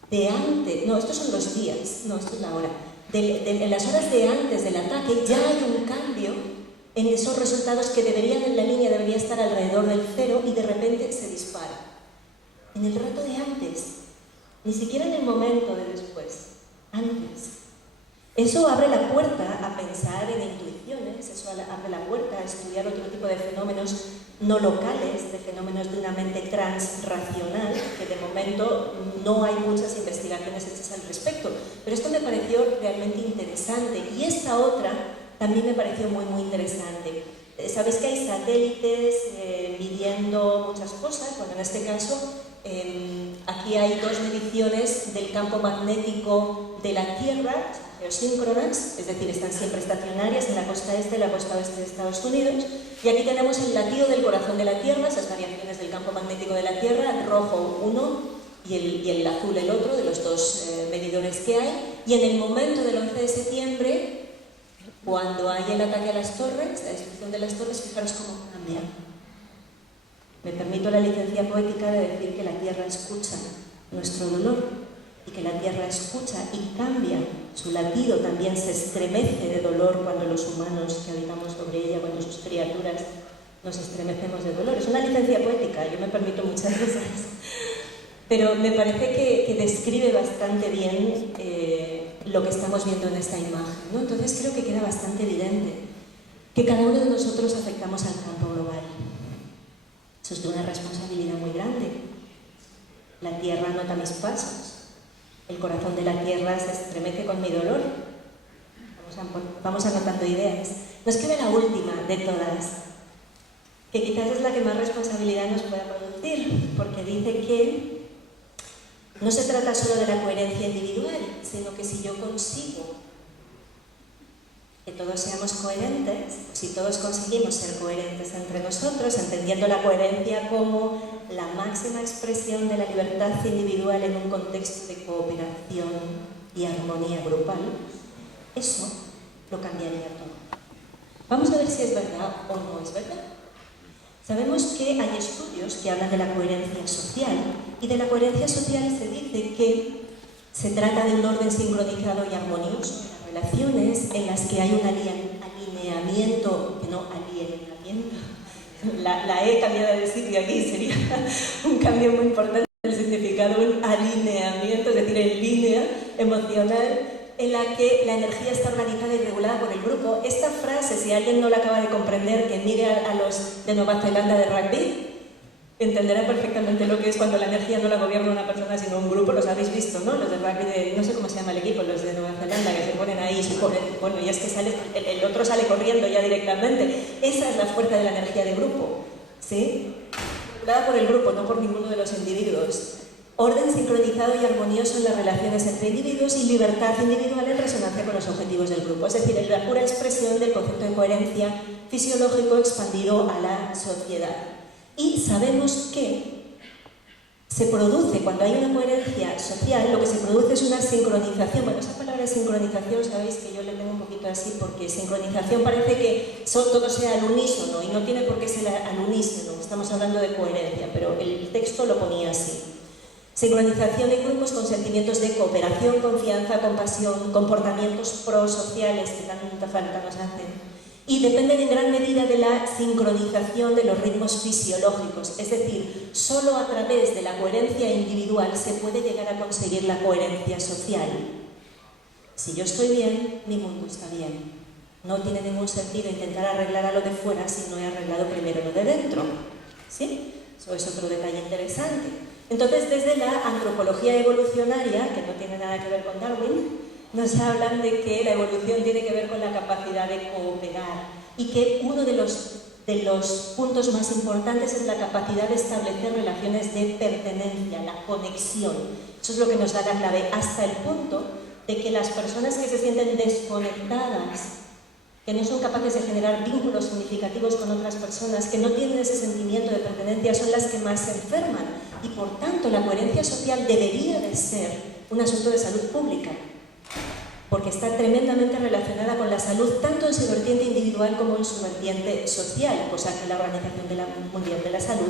de antes, no, estos son los días, no, esto es la hora. En las horas de antes del ataque ya hay un cambio en esos resultados que deberían, en la línea debería estar alrededor del 0 y de repente se dispara. En el rato de antes, ni siquiera en el momento de después, antes. Eso abre la puerta a pensar en intuiciones, eso abre la puerta a estudiar otro tipo de fenómenos no locales, de fenómenos de una mente transracional, que de momento no hay muchas investigaciones hechas al respecto. Pero esto me pareció realmente interesante y esta otra también me pareció muy, muy interesante. Sabéis que hay satélites midiendo muchas cosas. Bueno, en este caso, aquí hay dos mediciones del campo magnético de la Tierra, geosíncronas, es decir, están siempre estacionarias en la costa este y la costa oeste de Estados Unidos. Y aquí tenemos el latido del corazón de la Tierra, esas variaciones del campo magnético de la Tierra, rojo uno y el azul el otro, de los dos medidores que hay. Y en el momento del 11 de septiembre, cuando hay el ataque a las torres, la destrucción de las torres, fijaros cómo cambia. Me permito la licencia poética de decir que la Tierra escucha nuestro dolor y que la Tierra escucha y cambia su latido, también se estremece de dolor cuando los humanos que habitamos sobre ella, cuando sus criaturas nos estremecemos de dolor. Es una licencia poética, yo me permito muchas cosas, pero me parece que describe bastante bien lo que estamos viendo en esta imagen, ¿no? Entonces creo que queda bastante evidente que cada uno de nosotros afectamos al campo global. Eso es de una responsabilidad muy grande. La Tierra nota mis pasos, el corazón de la Tierra se estremece con mi dolor. Vamos anotando ideas. Nos queda la última de todas, que quizás es la que más responsabilidad nos pueda producir, porque dice que no se trata solo de la coherencia individual, sino que si yo consigo que todos seamos coherentes, si todos conseguimos ser coherentes entre nosotros, entendiendo la coherencia como la máxima expresión de la libertad individual en un contexto de cooperación y armonía grupal, eso lo cambiaría todo. Vamos a ver si es verdad o no es verdad. Sabemos que hay estudios que hablan de la coherencia social, y de la coherencia social se dice que se trata de un orden sincronizado y armonioso, relaciones en las que hay un alineamiento, que no alineamiento, la E cambiada de sitio aquí sería un cambio muy importante del significado, un alineamiento, es decir, en línea emocional, en la que la energía está organizada y regulada por el grupo. Esta frase, si alguien no la acaba de comprender, que mire a los de Nueva Zelanda de rugby, entenderá perfectamente lo que es cuando la energía no la gobierna una persona sino un grupo. Los habéis visto, ¿no? Los de rugby, no sé cómo se llama el equipo, los de Nueva Zelanda, que se ponen ahí y se ponen, bueno, y es que sale, el otro sale corriendo ya directamente. Esa es la fuerza de la energía de grupo, ¿sí? Regulada por el grupo, no por ninguno de los individuos. Orden sincronizado y armonioso en las relaciones entre individuos y libertad individual en resonancia con los objetivos del grupo. Es decir, es la pura expresión del concepto de coherencia fisiológico expandido a la sociedad. Y sabemos que se produce, cuando hay una coherencia social, lo que se produce es una sincronización. Bueno, esa palabra sincronización, sabéis que yo le tengo un poquito así, porque sincronización parece que todo sea al unísono, y no tiene por qué ser al unísono, estamos hablando de coherencia, pero el texto lo ponía así. Sincronización en grupos con sentimientos de cooperación, confianza, compasión, comportamientos prosociales que tanta falta nos hacen. Y dependen en gran medida de la sincronización de los ritmos fisiológicos, es decir, solo a través de la coherencia individual se puede llegar a conseguir la coherencia social. Si yo estoy bien, mi mundo está bien. No tiene ningún sentido intentar arreglar a lo de fuera si no he arreglado primero lo de dentro. ¿Sí? Eso es otro detalle interesante. Entonces, desde la antropología evolucionaria, que no tiene nada que ver con Darwin, nos hablan de que la evolución tiene que ver con la capacidad de cooperar y que uno de los puntos más importantes es la capacidad de establecer relaciones de pertenencia, la conexión. Eso es lo que nos da la clave, hasta el punto de que las personas que se sienten desconectadas, que no son capaces de generar vínculos significativos con otras personas, que no tienen ese sentimiento de pertenencia, son las que más se enferman. Y por tanto, la coherencia social debería de ser un asunto de salud pública, porque está tremendamente relacionada con la salud, tanto en su vertiente individual como en su vertiente social, cosa que la Organización Mundial de la Salud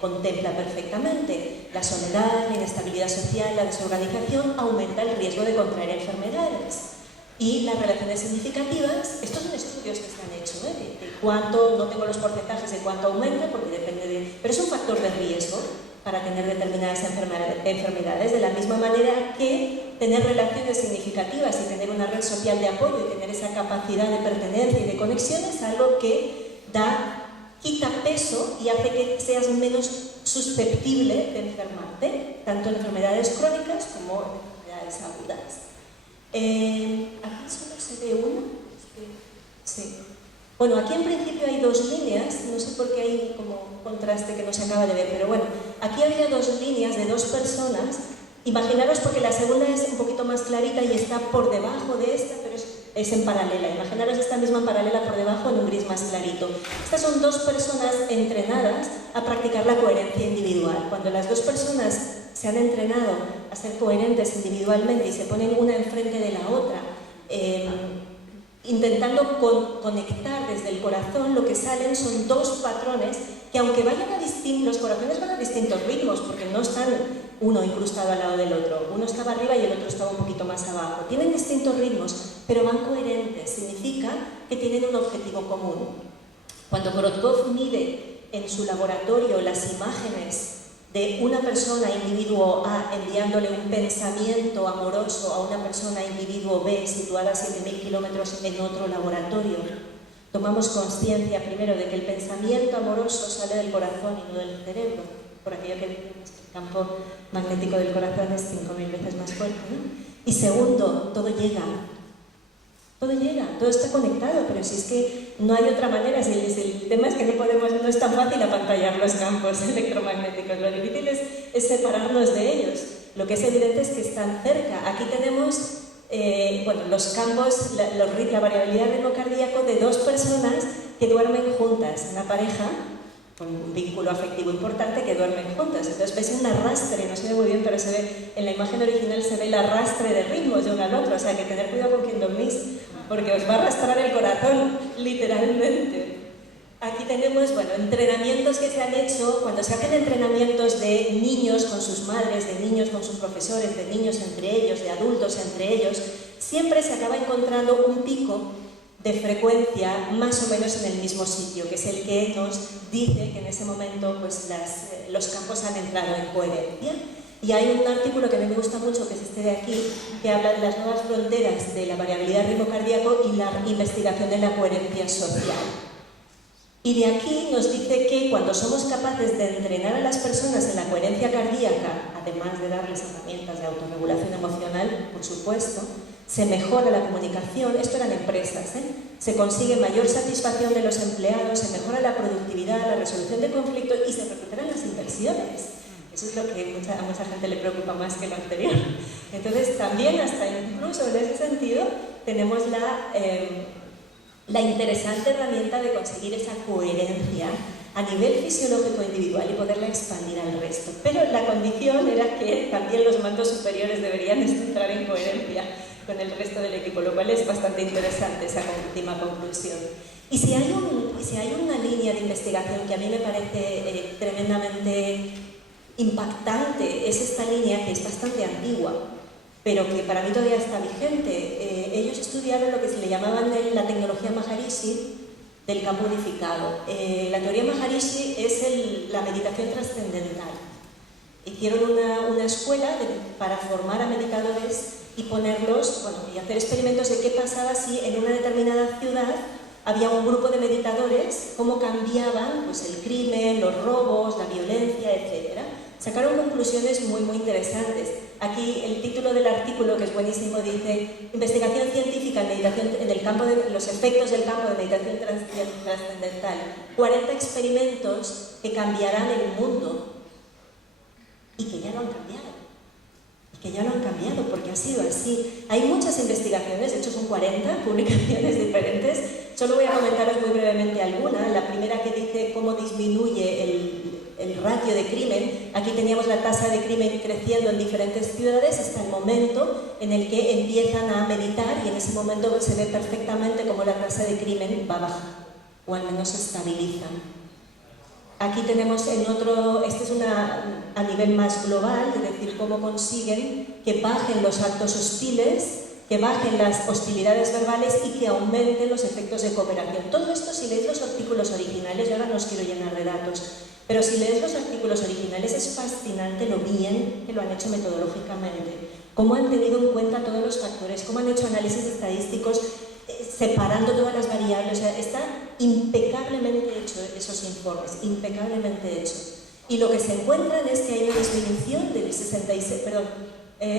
contempla perfectamente. La soledad, la inestabilidad social, la desorganización aumenta el riesgo de contraer enfermedades. Y las relaciones significativas, estos son estudios que se han hecho, de cuánto, no tengo los porcentajes de cuánto aumenta, porque depende de... pero es un factor de riesgo para tener determinadas enfermedades, de la misma manera que tener relaciones significativas y tener una red social de apoyo y tener esa capacidad de pertenencia y de conexión es algo que quita peso y hace que seas menos susceptible de enfermarte, tanto en enfermedades crónicas como en enfermedades agudas. Aquí solo se ve una. Sí. Bueno, aquí en principio hay dos líneas, no sé por qué hay como contraste que no se acaba de ver, pero bueno, aquí había dos líneas de dos personas. Imaginaros, porque la segunda es un poquito más clarita y está por debajo de esta, pero es en paralela. Imaginaros esta misma paralela por debajo en un gris más clarito. Estas son dos personas entrenadas a practicar la coherencia individual. Cuando las dos personas se han entrenado a ser coherentes individualmente y se ponen una enfrente de la otra, intentando conectar desde el corazón, lo que salen son dos patrones que, aunque vayan los corazones van a distintos ritmos, porque no están uno incrustado al lado del otro, uno estaba arriba y el otro estaba un poquito más abajo, tienen distintos ritmos, pero van coherentes, significa que tienen un objetivo común. Cuando Korotkov mide en su laboratorio las imágenes de una persona, individuo A, enviándole un pensamiento amoroso a una persona, individuo B, situada a 7.000 kilómetros en otro laboratorio, tomamos conciencia primero de que el pensamiento amoroso sale del corazón y no del cerebro, por aquello que decimos que el campo magnético del corazón es 5.000 veces más fuerte, ¿no? Y segundo, todo llega, todo está conectado, pero si es que no hay otra manera, si el tema es que no es tan fácil apantallar los campos electromagnéticos, lo difícil es separarnos de ellos. Lo que es evidente es que están cerca. Aquí tenemos los campos, la variabilidad ritmo cardíaco de dos personas que duermen juntas, una pareja con un vínculo afectivo importante que duermen juntas. Entonces ves un arrastre, no se ve muy bien, pero se ve, en la imagen original se ve el arrastre de ritmos de uno al otro, o sea que tener cuidado con quien dormís, porque os va a arrastrar el corazón, literalmente. Aquí tenemos, entrenamientos que se han hecho, cuando se hacen entrenamientos de niños con sus madres, de niños con sus profesores, de niños entre ellos, de adultos entre ellos, siempre se acaba encontrando un pico de frecuencia más o menos en el mismo sitio, que es el que nos dice que en ese momento los campos han entrado en coherencia. Y hay un artículo que a mí me gusta mucho, que es este de aquí, que habla de las nuevas fronteras de la variabilidad ritmo cardíaco y la investigación de la coherencia social. Y de aquí nos dice que cuando somos capaces de entrenar a las personas en la coherencia cardíaca, además de darles herramientas de autorregulación emocional, por supuesto, se mejora la comunicación, esto eran empresas, se consigue mayor satisfacción de los empleados, se mejora la productividad, la resolución de conflictos y se recuperan las inversiones. Eso es lo que a mucha gente le preocupa más que lo anterior. Entonces, también, hasta incluso en ese sentido, tenemos la interesante herramienta de conseguir esa coherencia a nivel fisiológico individual y poderla expandir al resto. Pero la condición era que también los mandos superiores deberían entrar en coherencia con el resto del equipo, lo cual es bastante interesante esa última conclusión. Y si hay una línea de investigación que a mí me parece tremendamente impactante es esta línea, que es bastante antigua, pero que para mí todavía está vigente. Ellos estudiaron lo que se le llamaban la tecnología Maharishi del campo unificado. La teoría Maharishi es la meditación trascendental. Hicieron una escuela para formar a meditadores y ponerlos, bueno, y hacer experimentos de qué pasaba si en una determinada ciudad había un grupo de meditadores, cómo cambiaban pues, el crimen, los robos, la violencia, etc. Sacaron conclusiones muy, muy interesantes. Aquí el título del artículo, que es buenísimo, dice investigación científica en meditación en el campo de los efectos del campo de meditación trascendental. 40 experimentos que cambiarán el mundo y que ya lo han cambiado. Que ya lo han cambiado, porque ha sido así. Hay muchas investigaciones, de hecho son 40 publicaciones diferentes. Solo voy a comentaros muy brevemente alguna. La primera que dice cómo disminuye el ratio de crimen. Aquí teníamos la tasa de crimen creciendo en diferentes ciudades hasta el momento en el que empiezan a meditar, y en ese momento se ve perfectamente cómo la tasa de crimen va a bajar, o al menos se estabiliza. Aquí tenemos en otro, este es a nivel más global, es decir, cómo consiguen que bajen los actos hostiles, que bajen las hostilidades verbales y que aumenten los efectos de cooperación. Todo esto, si leéis los artículos originales, yo ahora no os quiero llenar de datos, pero si leéis los artículos originales es fascinante lo bien que lo han hecho metodológicamente, cómo han tenido en cuenta todos los factores, cómo han hecho análisis estadísticos, separando todas las variables. O sea, está impecablemente hecho esos informes, impecablemente hecho. Y lo que se encuentran es que hay una disminución del 66,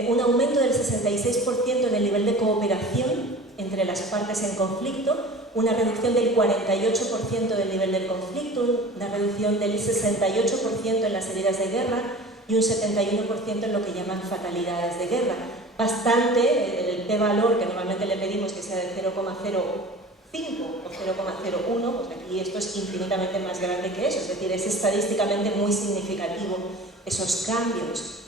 un aumento del 66% en el nivel de cooperación entre las partes en conflicto, una reducción del 48% del nivel del conflicto, una reducción del 68% en las heridas de guerra y un 71% en lo que llaman fatalidades de guerra. Bastante, el p-valor que normalmente le pedimos que sea de 0,05 o 0,01, pues aquí esto es infinitamente más grande que eso, es decir, es estadísticamente muy significativo esos cambios.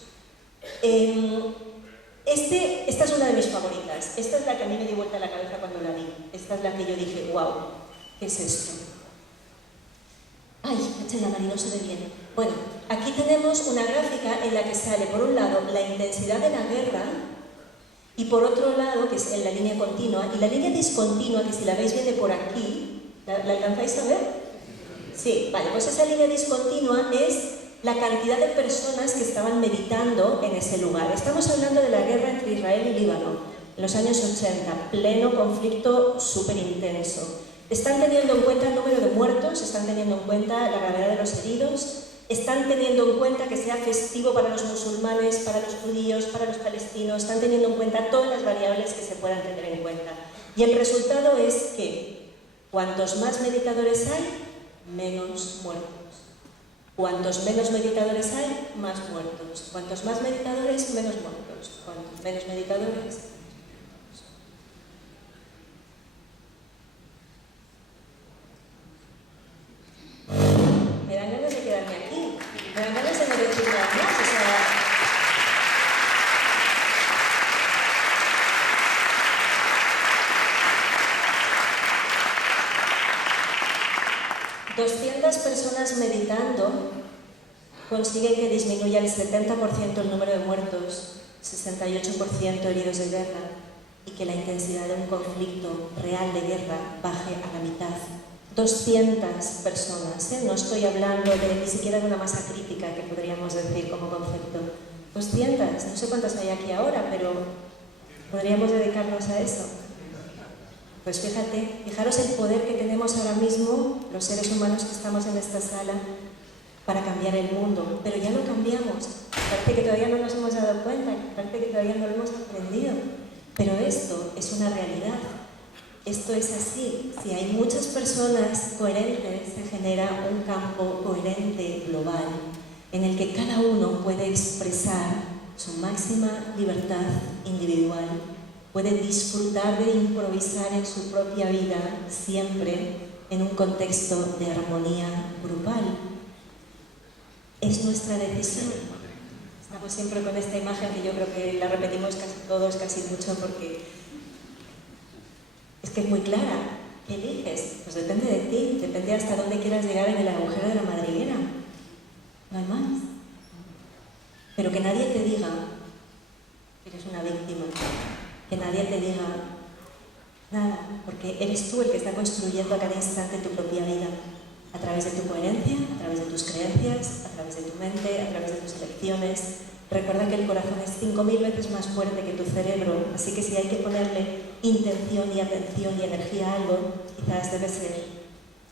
Esta es una de mis favoritas, esta es la que a mí me dio vuelta la cabeza cuando la vi, esta es la que yo dije, wow, ¿qué es esto? Ay, echa la marina, no se ve bien. Bueno, aquí tenemos una gráfica en la que sale, por un lado, la intensidad de la guerra, y por otro lado, que es en la línea continua, y la línea discontinua, que si la veis viene por aquí, ¿la alcanzáis a ver? Sí, vale, pues esa línea discontinua es la cantidad de personas que estaban meditando en ese lugar. Estamos hablando de la guerra entre Israel y Líbano, en los años 80, pleno conflicto súper intenso. Están teniendo en cuenta el número de muertos, están teniendo en cuenta la gravedad de los heridos, están teniendo en cuenta que sea festivo para los musulmanes, para los judíos, para los palestinos, están teniendo en cuenta todas las variables que se puedan tener en cuenta. Y el resultado es que cuantos más meditadores hay, menos muertos. Cuantos menos meditadores hay, más muertos. Cuantos más meditadores, menos muertos. Cuantos menos meditadores, me dan ganas de quedarme aquí, me dan ganas de no decir nada más, o sea... ...200 personas meditando consiguen que disminuya el 70% el número de muertos, 68% heridos de guerra, y que la intensidad de un conflicto real de guerra baje a la mitad. 200 personas, no estoy hablando ni siquiera de una masa crítica que podríamos decir como concepto. 200, no sé cuántas hay aquí ahora, pero podríamos dedicarnos a eso. Pues fijaros el poder que tenemos ahora mismo los seres humanos que estamos en esta sala para cambiar el mundo, pero ya lo cambiamos. Parece que todavía no nos hemos dado cuenta, parece que todavía no lo hemos aprendido, pero esto es una realidad. Esto es así. Si hay muchas personas coherentes, se genera un campo coherente global en el que cada uno puede expresar su máxima libertad individual, puede disfrutar de improvisar en su propia vida siempre en un contexto de armonía grupal. Es nuestra decisión. Estamos siempre con esta imagen que yo creo que la repetimos casi todos, casi mucho, porque es que es muy clara. ¿Qué eliges? Pues depende de ti, depende hasta dónde quieras llegar en el agujero de la madriguera. No hay más. pero que nadie te diga que eres una víctima, que nadie te diga nada, porque eres tú el que está construyendo a cada instante tu propia vida, a través de tu coherencia, a través de tus creencias, a través de tu mente, a través de tus elecciones. Recuerda que el corazón es 5000 veces más fuerte que tu cerebro, así que si hay que ponerle intención y atención y energía a algo, quizás debe ser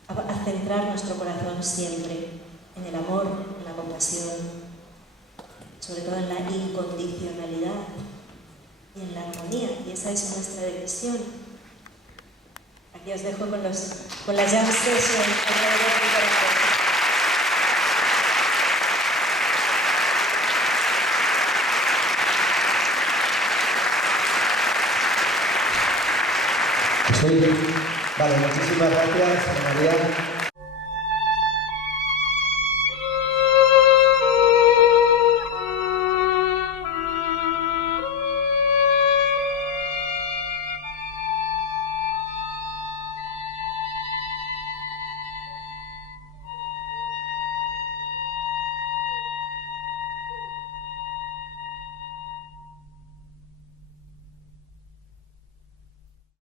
a centrar nuestro corazón siempre en el amor, en la compasión, sobre todo en la incondicionalidad y en la armonía, y esa es nuestra decisión. Aquí os dejo con la jam session alrededor del corazón. Sí. Vale, muchísimas gracias, María.